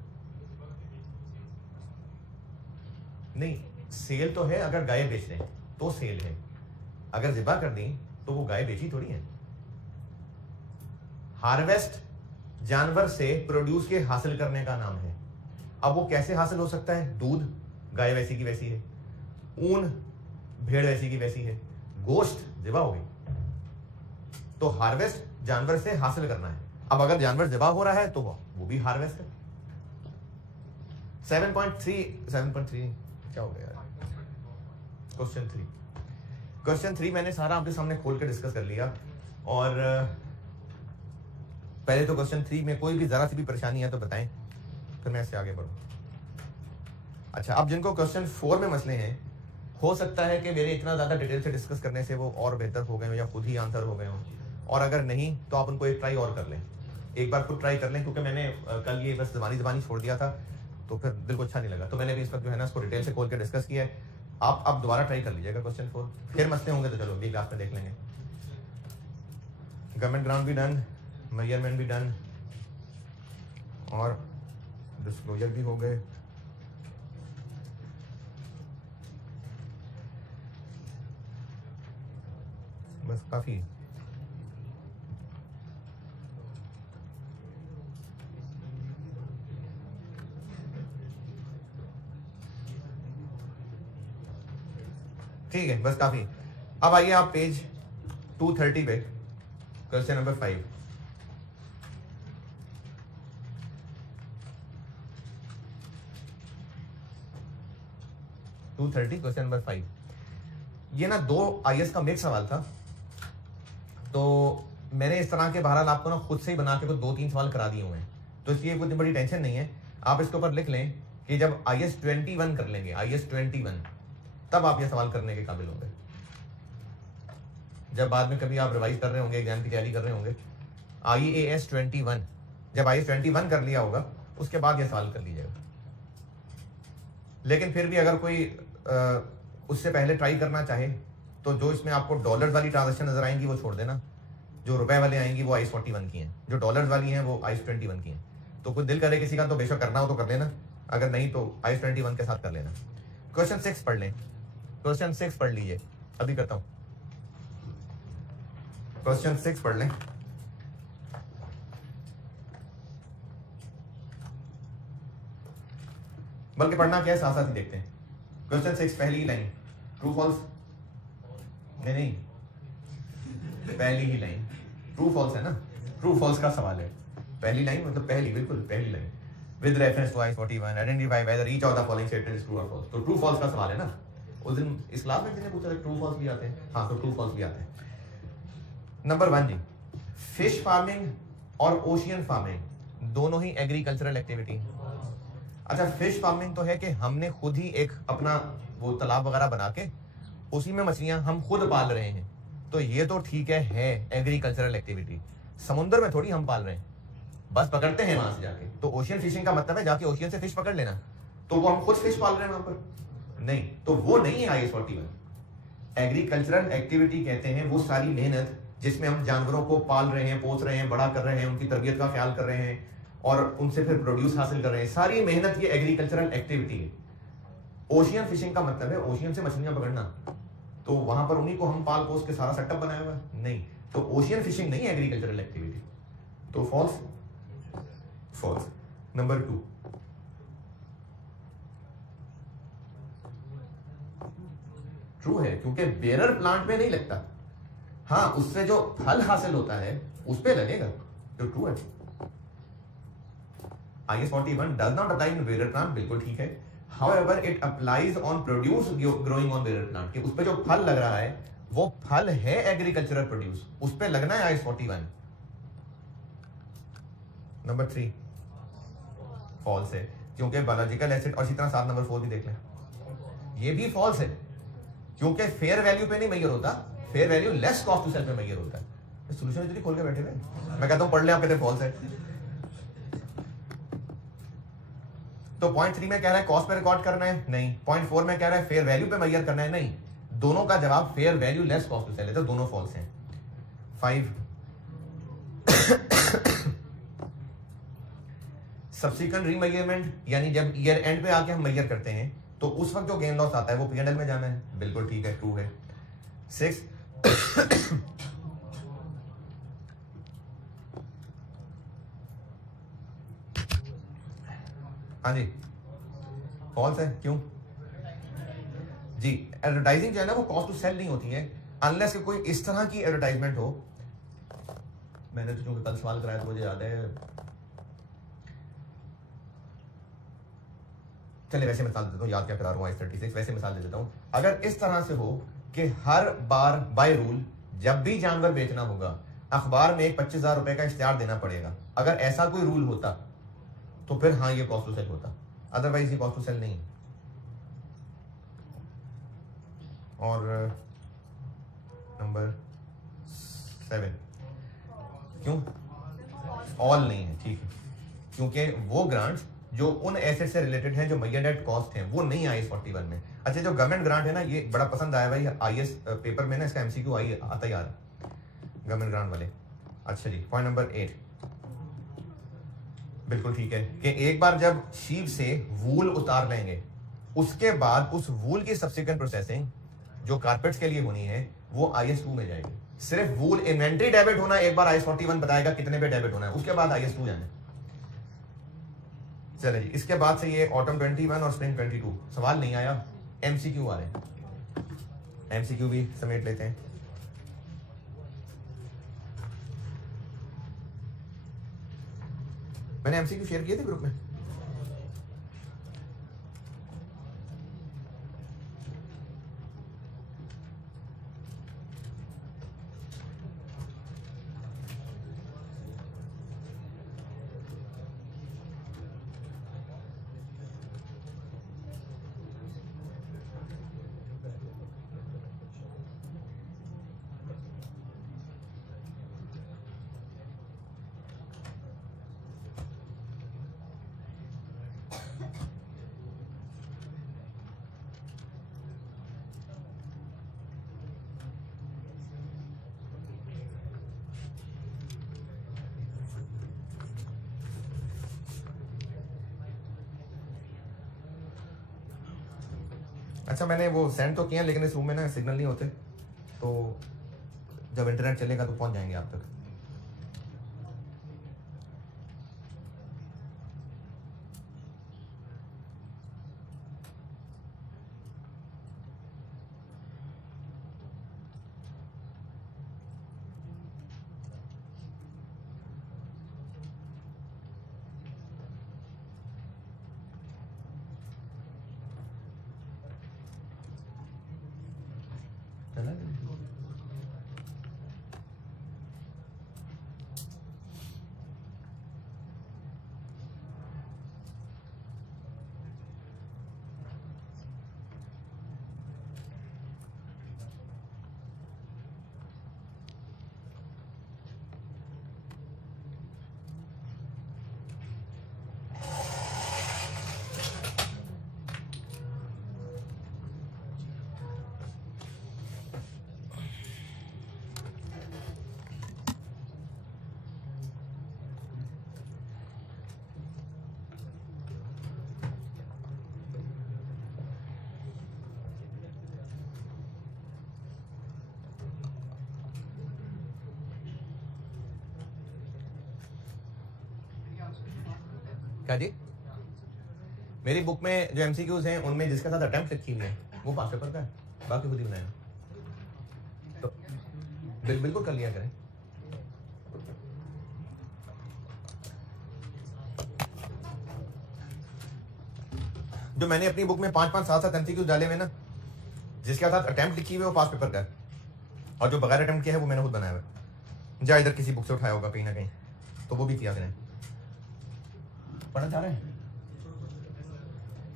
नहीं। सेल तो है, अगर गाय बेच रहे हैं तो सेल है, अगर ज़िबा कर दी तो वो गाय बेची थोड़ी है। हार्वेस्ट जानवर से प्रोड्यूस के हासिल करने का नाम है। अब वो कैसे हासिल हो सकता है? दूध गाय वैसी की वैसी है, ऊन भेड़ वैसी की वैसी है, गोश्त ज़िबा हो गई। तो हार्वेस्ट जानवर से हासिल करना है। अब अगर जानवर ज़िबा हो रहा है तो वो भी हार्वेस्ट है। 7.3 क्या हो गया? क्वेश्चन 3 मैंने सारा आपके सामने खोल के डिस्कस कर लिया। और पहले तो क्वेश्चन 3 में कोई भी जरा सी भी परेशानी है तो बताएं, फिर मैं इससे आगे बढ़ूं। अच्छा, अब जिनको क्वेश्चन 4 में मसले हैं, हो सकता है कि मेरे इतना ज्यादा डिटेल से डिस्कस करने से वो और बेहतर हो गए हो या खुद ही आंसर हो गए हो, और अगर नहीं तो आप उनको एक ट्राई और कर लें, एक बार खुद ट्राई कर लें, क्योंकि मैंने कल ये बस ज़बानी छोड़ दिया था तो फिर दिल को अच्छा नहीं लगा, तो मैंने भी इस वक्त जो है ना इसको डिटेल से खोल के डिस्कस किया है। आप अब दोबारा ट्राई कर लीजिएगा क्वेश्चन 4, फिर मसले होंगे तो चलो अगली क्लास में देख लेंगे। गवर्नमेंट ग्राउंड भी डन, मेजरमेंट भी डन, और डिस्क्लोजर भी हो गए। बस काफी। ठीक है, बस काफी। अब आइए आप पेज 230 पे, क्वेश्चन नंबर 5। Question number 5। ये ना 2 IAS का मिक्स सवाल था, तो मैंने इस तरह के बहरहाल आपको ना खुद से ही बना के कुछ 2-3 सवाल करा दिए हुए हैं, तो इसलिए कोई बड़ी टेंशन नहीं है। आप इसके ऊपर लिख लें कि जब IAS 21 कर लेंगे, IAS 21, तब आप ये सवाल करने के काबिल होंगे। जब बाद में कभी आप रिवाइज कर रहे होंगे, एग्जाम की तैयारी कर रहे होंगे, IAS 21, जब IAS 21 कर लिया होगा उसके बाद ये सवाल कर लीजिएगा। लेकिन फिर भी अगर कोई उससे पहले ट्राई करना चाहे तो जो इसमें आपको डॉलर्स वाली ट्रांजेक्शन नजर आएंगी वो छोड़ देना, जो रुपए वाले आएंगी वो IAS 41 की हैं, जो डॉलर्स वाली हैं वो IAS 21 की हैं। तो कुछ दिल करे किसी का तो बेशक करना हो तो कर लेना, अगर नहीं तो IAS 21 के साथ कर लेना। क्वेश्चन 6 पढ़ लें, क्वेश्चन 6 पढ़ लीजिए, अभी करता हूं। क्वेश्चन 6 पढ़ लें। बल्कि पढ़ना क्या है साथ साथ ही देखते हैं। क्वेश्चन 6 पहली ही लाइन, ट्रू फॉल्स, नहीं पहली ही लाइन ट्रू फॉल्स है ना, ट्रू फॉल्स का सवाल है। पहली लाइन मतलब पहली, बिल्कुल पहली line, with reference to IAS 41 identify whether each of the following statement is true और फॉल्स। तो ट्रू फॉल्स का सवाल है ना। उस दिन इस क्लास में किसने पूछा था ट्रू फॉल्स भी आते हैं? हाँ, तो ट्रू फॉल्स भी आते हैं। नंबर 1 जी, फिश फार्मिंग और ओशियन फार्मिंग दोनों ही एग्रीकल्चरल एक्टिविटी। अच्छा, फिश फार्मिंग तो है कि हमने खुद ही एक अपना वो तालाब वगैरह बना के उसी में मछलियां हम खुद पाल रहे हैं, तो ये तो ठीक है एग्रीकल्चरल एक्टिविटी। समुद्र में थोड़ी हम पाल रहे हैं, बस पकड़ते हैं वहां से जाके। तो ओशियन फिशिंग का मतलब है जाके ओशियन से फिश पकड़ लेना। तो वो हम खुद फिश पाल रहे हैं वहां पर? नहीं, तो वो नहीं है IS 41। एग्रीकल्चरल एक्टिविटी कहते हैं वो सारी मेहनत जिसमें हम जानवरों को पाल रहे हैं, पोस रहे हैं, बड़ा कर रहे हैं, उनकी तरबियत का ख्याल कर रहे हैं और उनसे फिर प्रोड्यूस हासिल कर रहे हैं। सारी मेहनत ये एग्रीकल्चरल एक्टिविटी है। ओशियन फिशिंग का मतलब है ओशियन से मछलियां पकड़ना। तो वहां पर उन्हीं को हम पाल पोस के सारा सेटअप बनाया हुआ है? नहीं। तो ओशियन फिशिंग नहीं एग्रीकल्चरल एक्टिविटी। तो फॉल्स। फॉल्स। नंबर 2, ट्रू है क्योंकि बेरर प्लांट में नहीं लगता। हाँ, उससे जो फल हासिल होता है उस पे लगेगा, तो ट्रू है। IS 41 does not apply in bearer plant, बिल्कुल ठीक है। However it applies on produce growing on bearer plant, कि उस पे जो फल लग रहा है वो फल है एग्रीकल्चरल प्रोड्यूस, उस पे लगना है IS 41। नंबर 3 फॉल्स है क्योंकि बायोलॉजिकल एसिड, और इसी तरह साथ नंबर 4 भी देख लें, ये भी फॉल्स है क्योंकि फेयर वैल्यू पे नहीं मेजर होता, fair value less cost to sell पे मेजर होता है। सॉल्यूशन इतनी खोल के बैठे हुए, मैं कहता हूं पढ़ ले, आप कहते फॉल्स है। तो पॉइंट 3 में कह रहा है कॉस्ट पे रिकॉर्ड करना है, नहीं। पॉइंट 4 में कह रहा है फेयर वैल्यू पे मेजर करना है, नहीं। दोनों का जवाब fair value less cost to sell है, तो दोनों फॉल्स हैं। 5 सब्सिक्वेंट रीमेजरमेंट, यानी जब ईयर एंड पे आके हम मेजर करते हैं तो उस वक्त जो गेन लॉस आता है वो P&L में जाना है, बिल्कुल ठीक है, ट्रू है। 6 हाँ जी, फॉल्स है, क्यों जी? एडवर्टाइजिंग जो है ना वो कॉस्ट टू सेल नहीं होती है अनलेस कि कोई इस तरह की एडवर्टाइजमेंट हो। मैंने तो चूंकि कल सवाल कराया तो मुझे याद है, चलिए वैसे मिसाल देता हूँ, याद क्या करा रहा हूँ IS 36, वैसे मिसाल दे देता हूँ। अगर इस तरह से हो कि हर बार बाय रूल जब भी जानवर बेचना होगा अखबार में एक 25,000 रुपए का इश्तिहार देना पड़ेगा, अगर ऐसा कोई रूल होता तो फिर हाँ ये कॉस्ट टू सेल होता, अदरवाइज ये कॉस्ट टू सेल नहीं। और नंबर 7 क्यों ऑल नहीं है? ठीक है, क्योंकि वो ग्रांट्स जो उन एसेट से रिलेटेड हैं जो मेजर्ड एट कॉस्ट हैं वो नहीं IS 41 में। अच्छा, जो गवर्नमेंट ग्रांट है ना, ये बड़ा पसंद आया भाई IS पेपर में ना, इसका MCQ आता ही आ रहा, गवर्नमेंट ग्रांट वाले। अच्छा जी, पॉइंट नंबर 8 बिल्कुल ठीक है कि एक बार जब शीप से वूल उतार लेंगे उसके बाद उस वूल की सब्सिक्वेंट प्रोसेसिंग जो कारपेट्स के लिए होनी है वो IS 2 में जाएगी। सिर्फ वूल इन्वेंट्री डेबिट होना एक बार IS 41 बताएगा कितने पे डेबिट होना है, उसके बाद IS 2 जाना। चले जी, इसके बाद से ये ऑटम 21 और स्प्रिंग 22 सवाल नहीं आया, MCQ आ रहे हैं, MCQ भी समेट लेते हैं। मैंने MCQ शेयर किए थे ग्रुप में। अच्छा, मैंने वो सेंड तो किया लेकिन इस रूम में ना सिग्नल नहीं होते, तो जब इंटरनेट चलेगा तो पहुंच जाएंगे आप तक। चला क्या जी? मेरी बुक में जो एमसीक्यूज हैं उनमें जिसके साथ अटेम्प्ट लिखी हुई है वो पास पेपर का है, बाकी खुद ही बनाया। तो बिल्कुल कर लिया करें। जो मैंने अपनी बुक में 5-5 7-7 एमसीक्यूज डाले हुए ना, जिसके साथ अटेम्प्ट लिखी हुई है वो पास पेपर का है, और जो बगैर अटेम्प्ट किया है वो मैंने खुद बनाया हुआ है, या इधर किसी बुक से उठाया होगा कहीं ना कहीं, तो वो भी किया करें। पढ़ना चाह रहे हैं?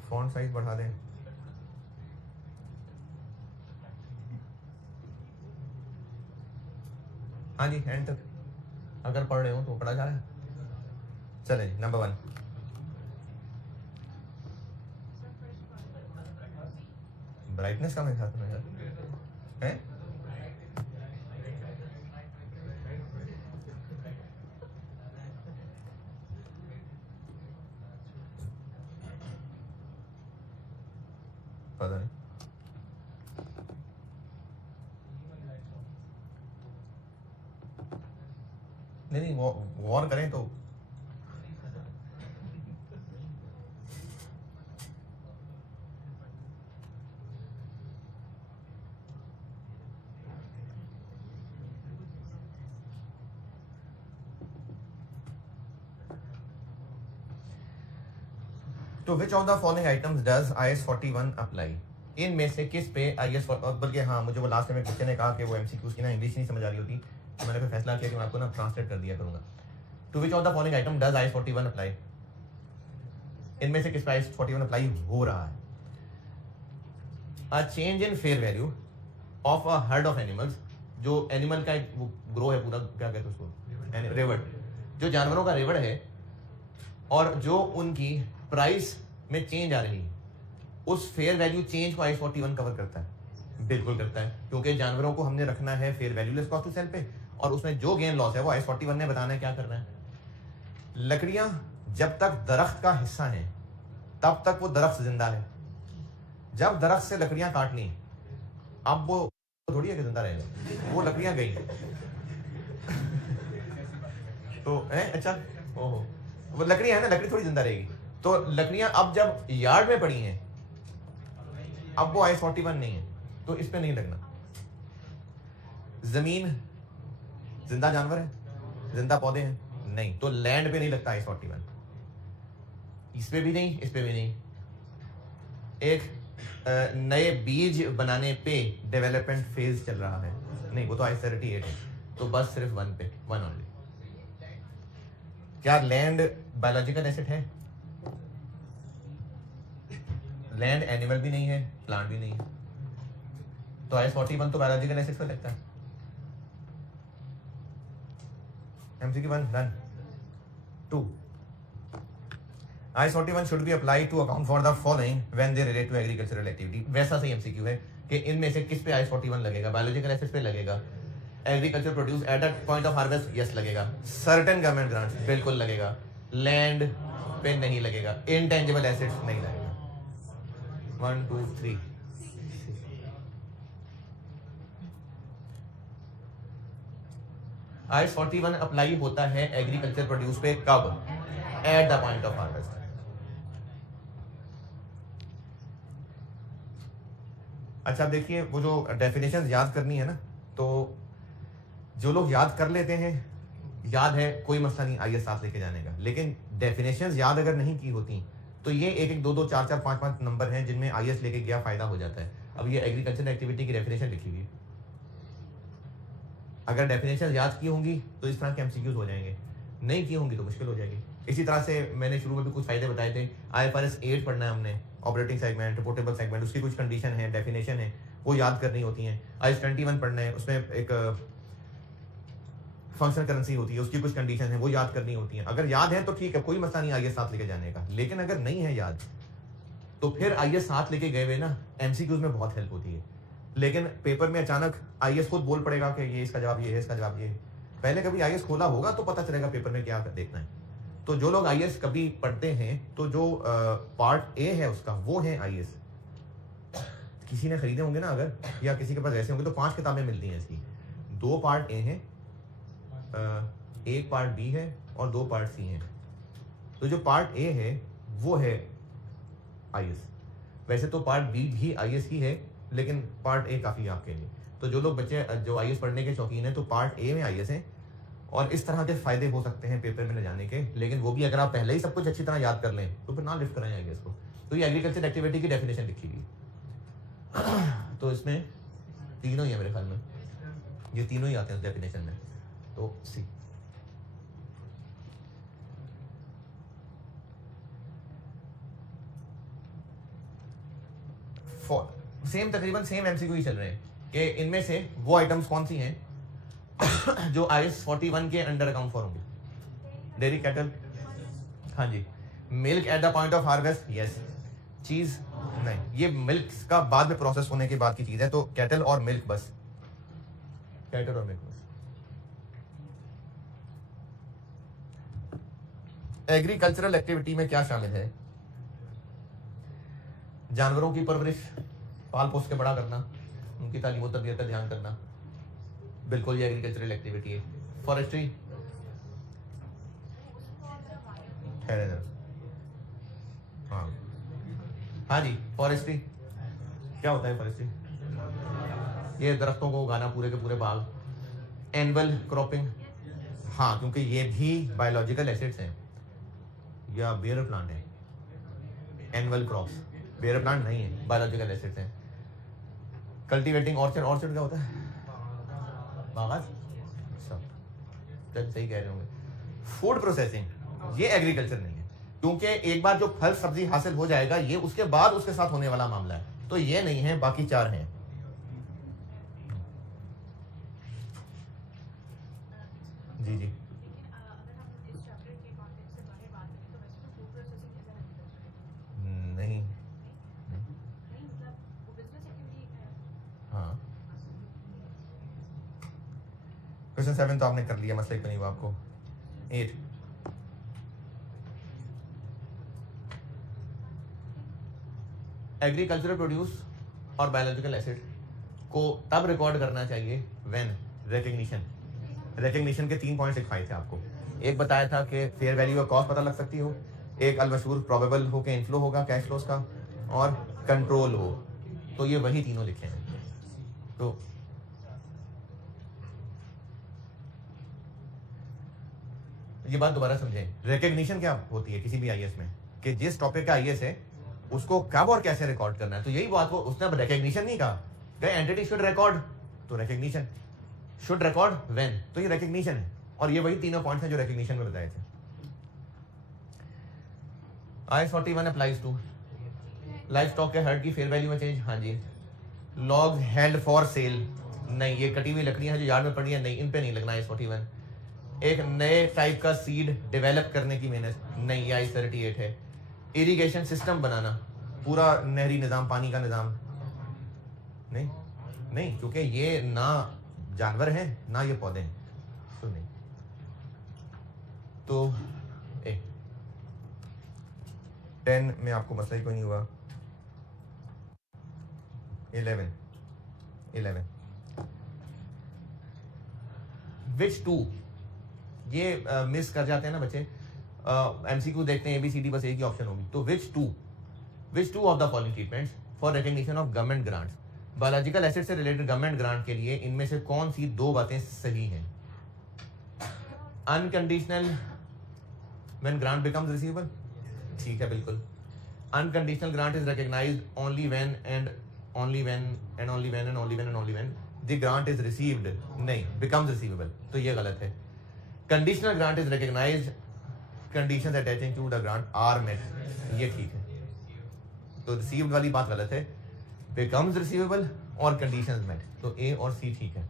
फॉन्ट साइज बढ़ा दें। हाँ जी, एंड तक अगर पढ़ रहे हो तो पढ़ा जा रहा है। चले जी, नंबर 1। ब्राइटनेस का मेरे साथ में है। पता नहीं, नहीं गौर करें तो तो विच of the following items does IS 41 apply? इनमें से किस पे IS, बल्कि हाँ, मुझे वो लास्ट में बच्चे ने कहा कि वो MCQs की ना इंग्लिश नहीं समझ आ रही होती, तो मैंने फिर फैसला किया कि मैं आपको ना ट्रांसलेट कर दिया करूंगा। To which of the following item does IS 41 apply? इनमें से किस पे IS 41 अप्लाई हो रहा है? A change in fair value of a herd of animals, जो एनिमल का एक ग्रो है पूरा, क्या कहते हैं उसको, रेवड़, जो जानवरों का रेवड़ है, और जो उनकी प्राइस में चेंज आ रही है, उस फेयर वैल्यू चेंज को IS 41 कवर करता है। बिल्कुल करता है, क्योंकि जानवरों को हमने रखना है fair value less cost to sell पे, और उसमें जो गेन लॉस है वो IS 41 ने बताना है क्या करना है। लकड़ियां जब तक दरख्त का हिस्सा है तब तक वो दरख्त जिंदा है। जब दरख्त से लकड़ियां काट ली, अब वो थोड़ी है कि जिंदा रहेगा, वो लकड़ियां गई तो अच्छा, ओहो, वो लकड़ियां है ना, लकड़ी थोड़ी जिंदा रहेगी। तो लकड़ियां अब जब यार्ड में पड़ी हैं, अब वो IS 41 नहीं है, तो इस पे नहीं लगना। जमीन जिंदा जानवर है, जिंदा पौधे हैं, नहीं, तो लैंड पे नहीं लगता IS 41। इस पे भी नहीं, इस पे भी नहीं। एक नए बीज बनाने पे डेवलपमेंट फेज चल रहा है, नहीं, वो तो IS 38 है, तो बस सिर्फ 1 पे, 1 ओनली। क्या लैंड बायोलॉजिकल एसेट है? लैंड एनिमल भी नहीं है, प्लांट भी नहीं है, तो IS 41 तो बायोलॉजिकल एसेट पे लगता है। MCQ 1 done. 2, IS 41 should be applied to account for the following when they relate to agricultural activity। वैसा सही MCQ है कि इनमें से किस पे IS 41 लगेगा? बायोलॉजिकल एसेट पे लगेगा। Agriculture produce at the point of harvest, yes लगेगा। सर्टेन गवर्नमेंट ग्रांट्स, बिल्कुल लगेगा। लैंड पे नहीं लगेगा। इनटेंजिबल एसेट्स नहीं लगेगा। 1 2 3। IS 41 अप्लाई होता है एग्रीकल्चर प्रोड्यूस पे कब? Eight the point of harvest. अच्छा, देखिए, वो जो डेफिनेशन याद करनी है ना, तो जो लोग याद कर लेते हैं, याद है, कोई मसला नहीं IS 7 लेके जाने का, लेकिन डेफिनेशंस याद अगर नहीं की होती तो ये 1-1 2-2 4-4 5-5 नंबर हैं जिनमें IS लेके गया फायदा हो जाता है। अब ये एग्रीकल्चर एक्टिविटी की डेफिनेशन लिखी हुई है, अगर डेफिनेशन याद की होंगी तो इस तरह के MCQs हो जाएंगे, नहीं की होंगी तो मुश्किल हो जाएगी। इसी तरह से मैंने शुरू में भी कुछ फायदे बताए थे। IFRS 8 पढ़ना है हमने, ऑपरेटिंग सेगमेंट, रिपोर्टेबल सेगमेंट, उसकी कुछ कंडीशन है, डेफिनेशन है, वो याद करनी होती हैं। IS 21 पढ़ना है, उसमें एक फंक्शनल करेंसी होती है, उसकी कुछ कंडीशन है, वो याद करनी होती है। अगर याद है तो ठीक है, कोई मसला नहीं IS 7 लेके जाने का, लेकिन अगर नहीं है याद तो फिर IS 7 लेके गए हुए ना MCQs में बहुत हेल्प होती है। लेकिन पेपर में अचानक IS खुद बोल पड़ेगा कि ये इसका जवाब ये है, इसका जवाब ये है। पहले कभी IS खोला होगा तो पता चलेगा पेपर में क्या देखना है। तो जो लोग IS कभी पढ़ते हैं तो जो पार्ट A है उसका, वो है IS। किसी ने खरीदे होंगे ना अगर, या किसी के पास ऐसे होंगे, तो 5 किताबें मिलती हैं इसकी। 2 पार्ट A हैं, 1 पार्ट B है और 2 पार्ट C हैं। तो जो पार्ट ए है वो है IS। वैसे तो पार्ट बी भी IS ही है, लेकिन पार्ट ए काफ़ी है आपके लिए। तो जो लोग बच्चे जो IS पढ़ने के शौकीन हैं तो पार्ट ए में IS है, और इस तरह के फ़ायदे हो सकते हैं पेपर में ले जाने के। लेकिन वो भी अगर आप पहले ही सब कुछ अच्छी तरह याद कर लें तो फिर ना लिफ्ट कराएं IS को। तो ये एग्रीकल्चर एक्टिविटी की डेफिनेशन लिखी गई। तो इसमें तीनों ही है मेरे ख्याल में, ये तीनों ही आते हैं डेफिनेशन में। तो सी सेम तकरीबन सेम MCQ ही चल रहे हैं कि इनमें से वो आइटम्स कौन सी हैं जो IS 41 के अंडर अकाउंट फॉर होंगे। डेयरी कैटल, हाँ जी। Milk at the point of harvest, yes. Cheese नहीं, ये मिल्क का बाद में प्रोसेस होने के बाद की चीज है, तो कैटल और मिल्क बस, कैटल और मिल्क बस। एग्रीकल्चरल एक्टिविटी में क्या शामिल है? जानवरों की परवरिश, पाल पोस के बड़ा करना, उनकी तालीम और तरबियत का ध्यान करना, बिल्कुल ये एग्रीकल्चरल एक्टिविटी है। फॉरेस्ट्री, हाँ हाँ जी, फॉरेस्ट्री क्या होता है? फॉरेस्ट्री ये दरख्तों को उगाना, पूरे के पूरे बाग। एनुअल क्रॉपिंग, हाँ, क्योंकि ये भी बायोलॉजिकल एसिड्स हैं या बेयर प्लांट है। एनुअल क्रॉप्स बेयर प्लांट नहीं है, बायोलॉजिकल एसिड्स हैं। कल्टीवेटिंग ऑर्चर्ड, ऑर्चर्ड क्या होता है? बागात, सब सही कह रहे होंगे। फूड प्रोसेसिंग, ये एग्रीकल्चर नहीं है, क्योंकि एक बार जो फल सब्जी हासिल हो जाएगा ये उसके बाद उसके साथ होने वाला मामला है, तो ये नहीं है, बाकी चार हैं। जी जी, नहीं, हाँ। क्वेश्चन 7 तो आपने कर लिया, मसले नहीं हुआ आपको। 8, एग्रीकल्चरल प्रोड्यूस और बायोलॉजिकल एसिड को तब रिकॉर्ड करना चाहिए व्हेन रिकग्निशन। रिकग्निशन के 3 पॉइंट्स सिखाए थे आपको। एक बताया था कि फेयर वैल्यू और कॉस्ट पता लग सकती हो, एक अलमशहूर प्रोबेबल हो के इनफ्लो होगा कैश फ्लोस का, और कंट्रोल हो। तो ये वही तीनों लिखे हैं। तो ये बात दोबारा समझें, रिकग्निशन क्या होती है किसी भी IS में, कि जिस टॉपिक का IS है उसको कब और कैसे रिकॉर्ड करना है। तो यही बात को उसने रिकग्निशन नहीं कहा, एंटिटी शुड रिकॉर्ड, तो रिकग्निशन शुड रिकॉर्ड व्हेन, तो ये रिकग्निशन है। और ये वही तीनों पॉइंट्स हैं जो रिकग्निशन में बताए थे। IS 41 applies to livestock के हर्ड की फेयर वैल्यू में चेंज, हाँ जी। लॉग हेल्ड फॉर सेल, नहीं, ये कटी हुई लकड़ियां हैं जो यार्ड में पड़ी है, नहीं, इन पे नहीं लगना IS 41। एक नए टाइप का सीड डेवलप करने की मेहनत, नहीं, ये IS 38 है। इरिगेशन सिस्टम बनाना, पूरा नहरी निज़ाम, पानी का निज़ाम, नहीं नहीं, क्योंकि ये ना जानवर हैं ना ये पौधे हैं, तो नहीं। तो 10 में आपको मसला ही कोई नहीं हुआ। 11 विच टू, ये मिस कर जाते हैं ना बच्चे। MCQ देखते हैं ABCD, बस एक ही ऑप्शन होगी। तो which two of the following treatments for recognition of government grants, biological asset से रिलेटेड गवर्नमेंट ग्रांट के लिए इनमें से कौन सी 2 बातें सही हैं? Unconditional when grant becomes receivable, ठीक है, बिल्कुल। Unconditional grant is recognised only when and only when the grant is received, नहीं, बिकम्स रिसीवेबल, तो ये गलत है। Conditional grant is recognised, conditions attaching to the grant are met, ये ठीक है। तो रिसीव्ड वाली बात गलत है, बिकम्स रिसीवेबल और कंडीशंस मेट, तो A और C ठीक है।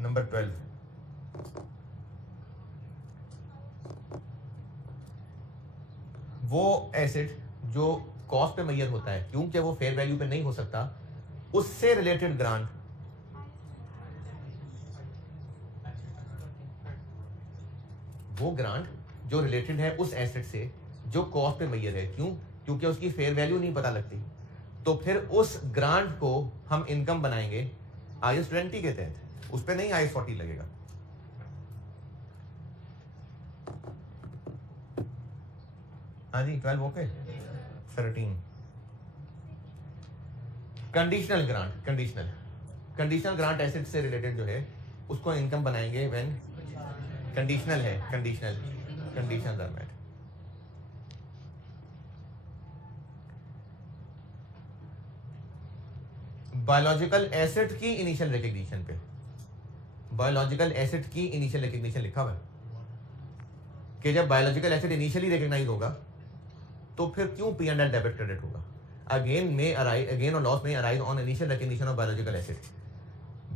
नंबर 12, वो एसिड जो कॉस्ट पे मैयर होता है, क्योंकि वो फेयर वैल्यू पे नहीं हो सकता, उससे रिलेटेड ग्रांट, वो ग्रांट जो रिलेटेड है उस एसेट से जो कॉस्ट पे मैयर है, क्यों? क्योंकि उसकी फेयर वैल्यू नहीं पता लगती, तो फिर उस ग्रांट को हम इनकम बनाएंगे IS 20 के तहत, उस पे नहीं IS 40 लगेगा। हाँ जी 12 okay 13 conditional grant conditional grant asset से रिलेटेड जो है उसको इनकम बनाएंगे व्हेन कंडीशनल है conditional are met. Biological asset की इनिशियल रिकग्निशन पे बायोलॉजिकल एसेट की इनिशियल रिकग्निशन लिखा हुआ है कि जब बायोलॉजिकल एसेट इनिशियली रिकग्नाइज होगा तो फिर क्यों P and L debit credit होगा। अगेन और लॉस में arise on initial recognition of biological asset.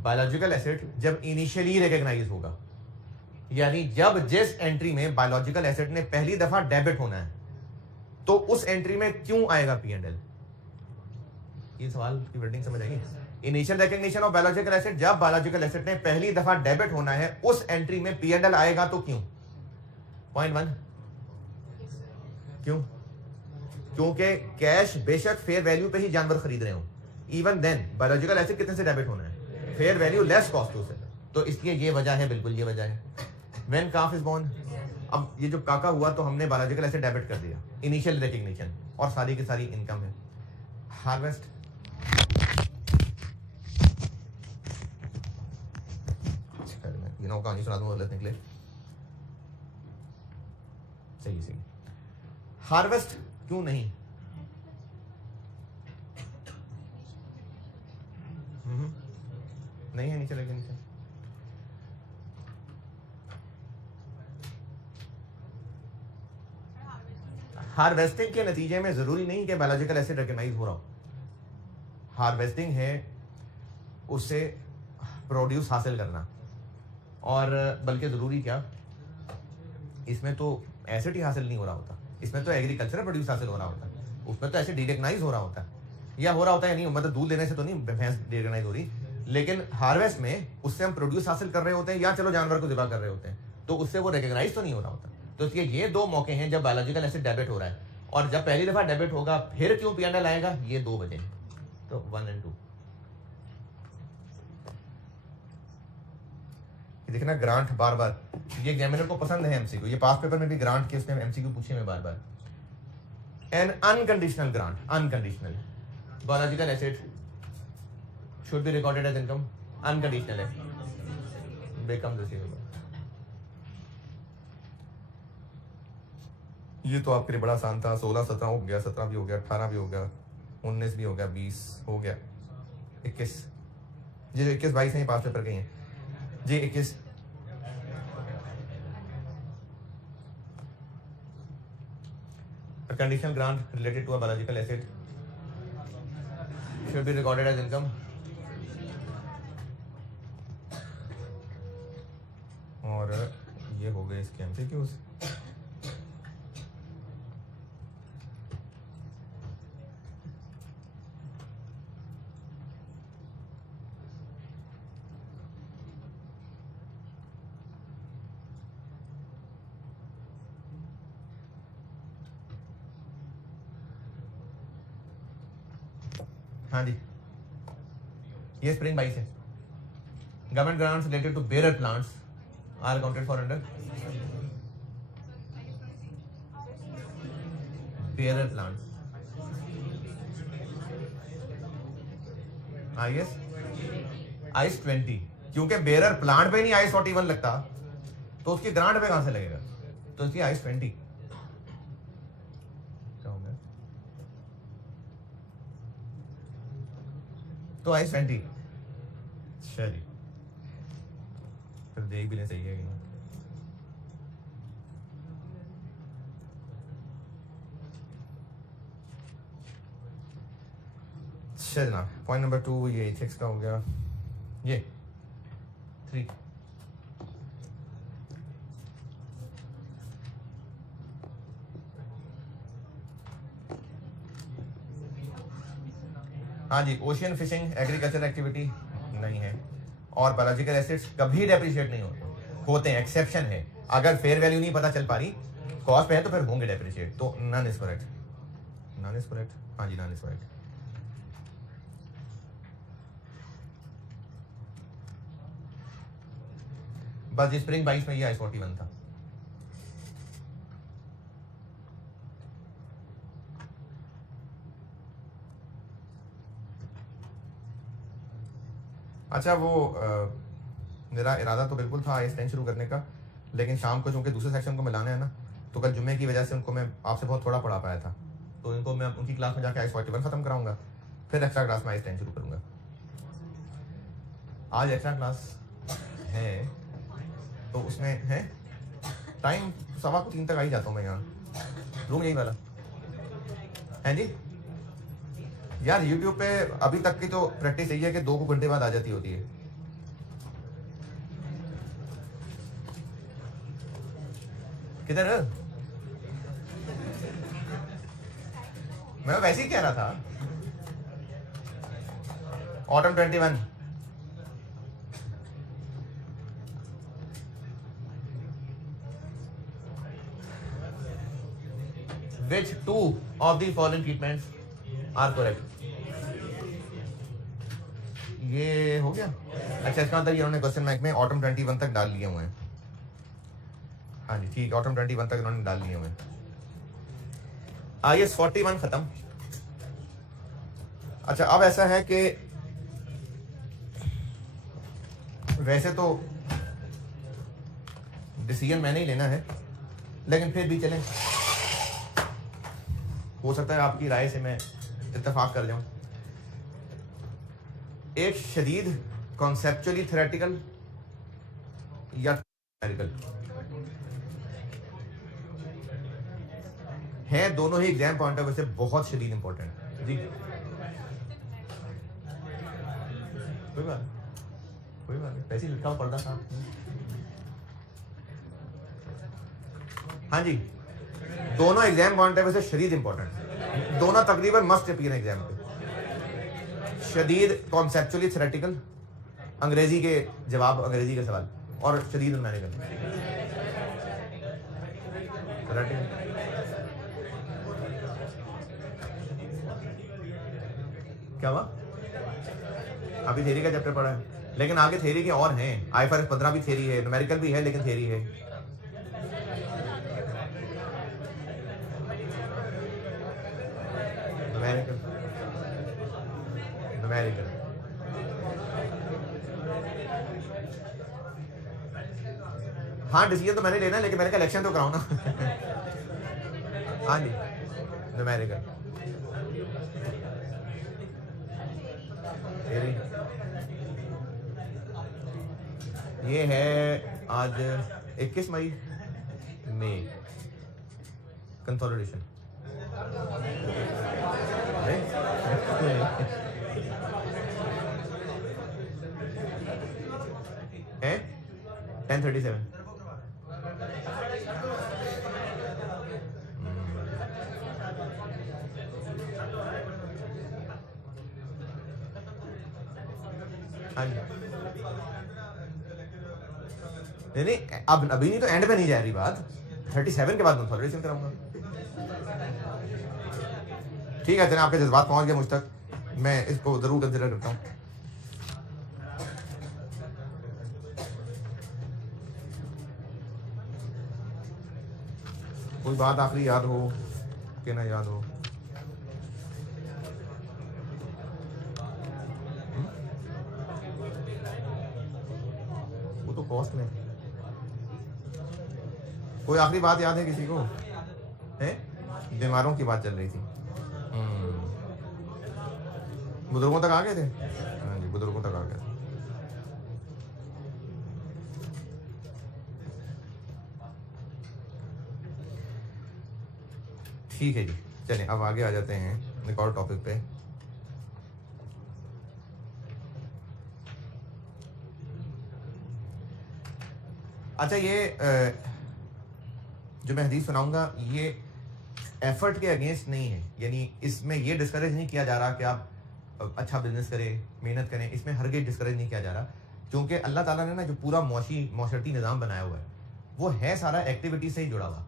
Biological asset जब इनिशियली रिकग्नाइज होगा यानी जब जिस एंट्री में बायोलॉजिकल एसेट ने पहली दफा डेबिट होना है तो उस एंट्री में क्यों आएगा पी एंड एल। ये सवाल की वर्डिंग समझ आएगी। Initial recognition of biological asset, जब बायोलॉजिकल एसेट ने पहली दफा डेबिट होना है उस एंट्री में पी एंड एल आएगा तो क्यों। पॉइंट 1 क्यों, क्योंकि कैश बेशक फेयर वैल्यू पे ही जानवर खरीद रहे हो, इवन देन बायोलॉजिकल एसेट कितने से डेबिट होना है, फेयर वैल्यू लेस कॉस्ट से, तो इसलिए ये वजह है, बिल्कुल ये वजह है। व्हेन काफ इज बोर्न, अब ये जो काका हुआ तो हमने बायोलॉजिकल एसेट डेबिट कर दिया, इनिशियल रिकग्निशन और सारी की सारी इनकम है। हार्वेस्ट कहानी सुना दूंगा गलत निकले। सही हार्वेस्ट क्यों नहीं, नहीं है नीचे लेकिन नीचे हार्वेस्टिंग के नतीजे में जरूरी नहीं कि बायोलॉजिकल एसिड रिकग्नाइज हो रहा हो। हार्वेस्टिंग है उससे प्रोड्यूस हासिल करना, और बल्कि जरूरी क्या, इसमें तो एसिड ही हासिल नहीं हो रहा होता, इसमें तो एग्रीकल्चरल प्रोड्यूस हासिल हो रहा होता है, उसमें तो एसिड डिरेक्नाइज हो रहा होता है, या हो रहा होता है नहीं, मतलब दूध देने से तो नहीं भैंस डिरेक्नाइज हो रही, लेकिन हार्वेस्ट में उससे हम प्रोड्यूस हासिल कर रहे होते हैं या चलो जानवर को ज़िबा कर रहे होते हैं, तो उससे वो रिकग्नाइज तो नहीं हो रहा होता। तो इसलिए ये दो मौके हैं जब बायोलॉजिकल एसिड डेबिट हो रहा है, और जब पहली दफा डेबिट होगा फिर क्यों पी एंड एल आएगा, ये दो वजह हैं। तो 1 और 2 देखना, ग्रांट बार बार ये एग्जामिनर को पसंद है एमसीक्यू, ये पास पेपर में भी ग्रांट के उसने एमसीक्यू पूछे में बार बार। An unconditional grant, unconditional biological asset should be recorded as income, unconditional है, बिकम्स रिसीवेबल। ये तो आपके लिए बड़ा आसान था, 16 17 हो गया, 17 भी हो गया, 18 भी हो गया, 19 भी हो गया, 20 हो गया, 21 जी 21 22 हैं पास पेपर के हैं जी 21। A conditional grant related to a biological asset should be recorded as income. और ये हो गए इसके एमसीक्यूज। हाँ जी, ये स्प्रिंग 22 है। Government grants related to bearer plants are accounted for under bearer plants, IS 20, क्योंकि बेरर प्लांट पे नहीं आईएस 41 लगता तो उसकी ग्रांट पे कहां से लगेगा, तो इसकी आईएस 20। तो आईएस 20 चलिए फिर देख भी नहीं, सही है कि नहीं। चलना पॉइंट नंबर 2 ये एथिक्स का हो गया, ये 3 हाँ जी, ओशियन फिशिंग एग्रीकल्चर एक्टिविटी नहीं है, और बायोलॉजिकल एसेट्स कभी डेप्रिशिएट नहीं होते हैं, एक्सेप्शन है, अगर फेयर वैल्यू नहीं पता चल पा रही, कॉस्ट पे है तो फिर होंगे डेप्रिशिएट, तो none is correct, none is correct, हाँ जी नन इज करेक्ट। बस स्प्रिंग 22 में ये आईएस 41 था। अच्छा वो मेरा इरादा तो बिल्कुल था IS 10 शुरू करने का, लेकिन शाम को चूँकि दूसरे सेक्शन को मिलाना है ना, तो कल जुम्मे की वजह से उनको मैं आपसे बहुत थोड़ा पढ़ा पाया था, तो इनको मैं उनकी क्लास में जाके IS 41 ख़त्म कराऊंगा, फिर एक्स्ट्रा क्लास में IS 10 शुरू करूँगा। आज एक्स्ट्रा क्लास है तो उसमें है टाइम 2:15 तक आ ही जाता हूँ मैं यहाँ, रूम यही वाला है जी। यार यूट्यूब पे अभी तक की तो प्रैक्टिस यही है कि 2 घंटे बाद आ जाती होती है। किधर है? मैं वैसे ही कह रहा था autumn 21। Which 2 of the following treatments are correct? ये हो गया। अच्छा इसका मतलब ये उन्होंने क्वेश्चन बैंक में ऑटम 21 तक डाल लिए हुए हैं। हाँ जी ठीक, ऑटम 21 तक इन्होंने डाल लिए हुए हैं। IS 41 खत्म। अच्छा अब ऐसा है कि वैसे तो डिसीजन मैंने ही लेना है, लेकिन फिर भी चलें, हो सकता है आपकी राय से मैं इत्तेफाक कर जाऊं। एक शदीद कॉन्सेप्चुअली थ्योरेटिकल या थ्योरेटिकल है, दोनों ही एग्जाम पॉइंट ऑफ व्यू से बहुत शदीद इंपॉर्टेंट जी। कोई बात नहीं, पैसे लिखा हुआ पर्दा साहब। हाँ जी, दोनों एग्जाम पॉइंट ऑफ व्यू से शदीद इंपॉर्टेंट, दोनों तकरीबन मस्ट अपीयर एग्जाम पे। शदीद कॉन्सेप्चुअली थ्योरेटिकल, अंग्रेजी के जवाब, अंग्रेजी के सवाल, और शदीद न्यूमेरिकल। क्या हुआ? अभी थ्योरी का चैप्टर पढ़ा है, लेकिन आगे थ्योरी के और हैं। IFRS 15 भी थ्योरी है, न्यूमेरिकल भी है, लेकिन थ्योरी है। न्यूमेरिकल हाँ, डिसीजन तो मैंने लेना है, लेकिन मैंने कहा इलेक्शन तो कराऊं ना। हाँ जी, न्यूमेरिकल ये है आज 21 मई कंसोलिडेशन है 10:37। नहीं, अब अभी नहीं तो एंड पे नहीं जा रही बात, 37 के बाद कंसोलिडेशन कराऊंगा। ठीक है, चलें, आपके जज्बात पहुंच गए मुझ तक, मैं इसको जरूर कंसिडर करता हूँ। कोई बात आखिरी याद हो कि ना याद हो? वो तो कॉस्ट में। कोई आखिरी बात याद है किसी को? है बीमारों की बात चल रही थी। बुजुर्गों तक आ गए थे? हाँ जी, बुजुर्गों तक आ गए। ठीक है जी, चलें अब आगे आ जाते हैं एक और टॉपिक पे। अच्छा, ये जो मैं हदीस सुनाऊंगा ये एफर्ट के अगेंस्ट नहीं है, यानी इसमें ये डिस्करेज नहीं किया जा रहा कि आप अच्छा बिजनेस करें, मेहनत करें, इसमें हरगिज़ डिस्करेज नहीं किया जा रहा, क्योंकि अल्लाह ताला ने ना जो पूरा माशरती निज़ाम बनाया हुआ है वो है सारा एक्टिविटी से ही जुड़ा हुआ।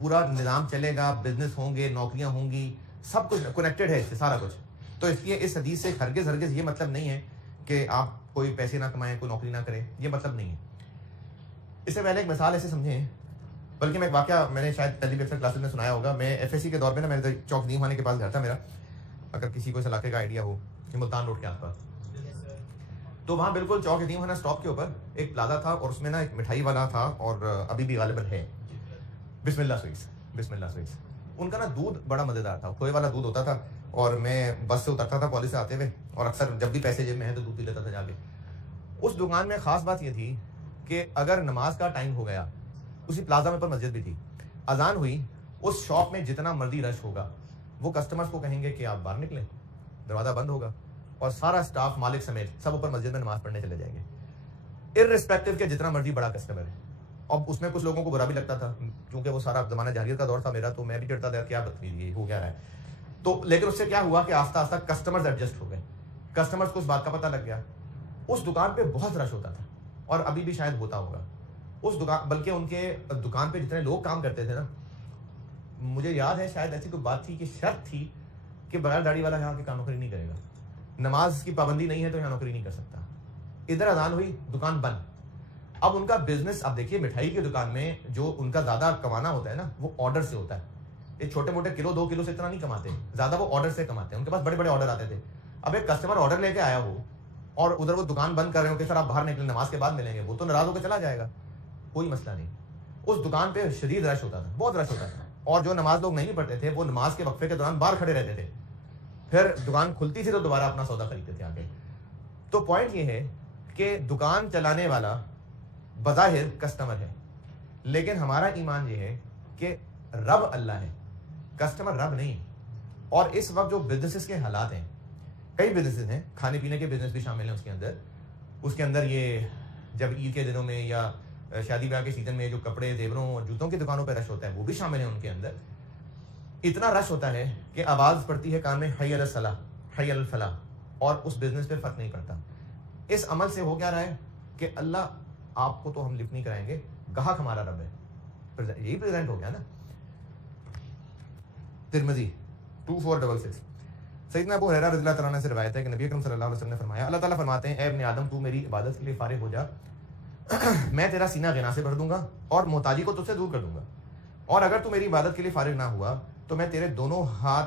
पूरा निज़ाम चलेगा, बिजनेस होंगे, नौकरियां होंगी, सब कुछ कनेक्टेड है इससे सारा कुछ। तो इसलिए इस हदीस से हरगिज़ ये मतलब नहीं है कि आप कोई पैसे ना कमाएं, कोई नौकरी ना करें, ये मतलब नहीं है। इससे पहले एक मिसाल ऐसे समझें, बल्कि मैं एक वाक़या मैंने शायद पहली भी अक्सर क्लासेस में सुनाया होगा। मैं FSC के दौर में ना, मैंने तो चौक नीम खाने के पास घर था मेरा, अगर किसी को इस इलाके का आइडिया हो, ये मुल्तान रोड के आसपास। तो वहाँ बिल्कुल चौक यतीम खाना स्टॉप के ऊपर एक प्लाजा था और उसमें ना एक मिठाई वाला था और अभी भी गालिबन है, बिस्मिल्लाह स्वीट्स, बिस्मिल्लाह स्वीट्स। उनका ना दूध बड़ा मज़ेदार था, खोए वाला दूध होता था और मैं बस से उतरता था कॉलेज से आते हुए और अक्सर जब भी पैसे जेब में है तो दूध पी लेता था जाके। उस दुकान में ख़ास बात ये थी कि अगर नमाज का टाइम हो गया, उसी प्लाजा में पर मस्जिद भी थी, अजान हुई, उस शॉप में जितना मर्जी रश होगा वो कस्टमर्स को कहेंगे कि आप बाहर निकलें, दरवाज़ा बंद होगा और सारा स्टाफ मालिक समेत सब ऊपर मस्जिद में नमाज पढ़ने चले जाएंगे, इर्रिस्पेक्टिव के जितना मर्जी बड़ा कस्टमर है। अब उसमें कुछ लोगों को बुरा भी लगता था क्योंकि वो सारा ज़माना जाहिलियत का दौर था मेरा, तो मैं भी चिढ़ता था क्या बदतमीजी हो क्या रहा है। तो लेकिन उससे क्या हुआ कि आस्ता आस्ता कस्टमर्स एडजस्ट हो गए, कस्टमर्स को उस बात का पता लग गया। उस दुकान पे बहुत रश होता था और अभी भी शायद होता होगा उस दुकान, बल्कि उनके दुकान पे जितने लोग काम करते थे ना, मुझे याद है शायद ऐसी कोई बात थी कि शर्त थी कि बगैर दाढ़ी वाला यहाँ की काम नौकरी नहीं करेगा, नमाज की पाबंदी नहीं है तो यहाँ नौकरी नहीं कर सकता। इधर अजान हुई, दुकान बंद। अब उनका बिजनेस, अब देखिए मिठाई की दुकान में जो उनका ज्यादा कमाना होता है ना वो ऑर्डर से होता है। ये छोटे मोटे किलो 2 किलो से इतना नहीं कमाते, ज्यादा वो ऑर्डर से कमाते हैं। उनके पास बड़े बड़े ऑर्डर आते थे। अब एक कस्टमर ऑर्डर लेके आया हो और उधर वो दुकान बंद कर रहे हो कि सर आप बाहर निकले, नमाज के बाद मिलेंगे, वो तो नाराज होकर चला जाएगा, कोई मसला नहीं। उस दुकान पे शदीद रश होता था, बहुत रश होता था और जो नमाज लोग नहीं पढ़ते थे वो नमाज के वक्फे के दौरान बाहर खड़े रहते थे, फिर दुकान खुलती थी तो दोबारा अपना सौदा खरीदते थे आके। तो पॉइंट ये है कि दुकान चलाने वाला बज़ाहिर कस्टमर है, लेकिन हमारा ईमान ये है कि रब अल्लाह है, कस्टमर रब नहीं। और इस वक्त जो बिजनेसेस के हालात हैं, कई बिजनेसेस हैं, खाने पीने के बिजनेस भी शामिल हैं उसके अंदर ये जब ईद के दिनों में या शादी ब्याह के सीजन में जो कपड़े, जेवरों और जूतों की दुकानों पर रश होता है वो भी शामिल है उनके अंदर। इतना रश होता है कि आवाज़ पड़ती है कान में हय अल सलाह, हय अल फलाह, और उस बिजनेस पे फर्क नहीं पड़ता। इस अमल से हो क्या रहा है कि अल्लाह आपको तो हम लिफ्ट नहीं कराएंगे, गाहक हमारा रब है। यही प्रेजेंट हो गया ना। तिरमिज़ी 2466 सैयदना अबू हुरैरा रज़ियल्लाहु तआला अन्हु से रिवायत है कि नबी अकरम सल्लल्लाहु अलैहि वसल्लम ने फरमाया, अल्लाह ताला फरमाते हैं, ए इब्ने आदम तू मेरी इबादत के लिए फारिग हो जा, मैं तेरा सीना गिना से भर दूंगा और मोहताजी को तुझसे दूर कर दूंगा, और अगर तू मेरी इबादत के लिए फारिग ना हुआ तो मैं तेरे दोनों हाथ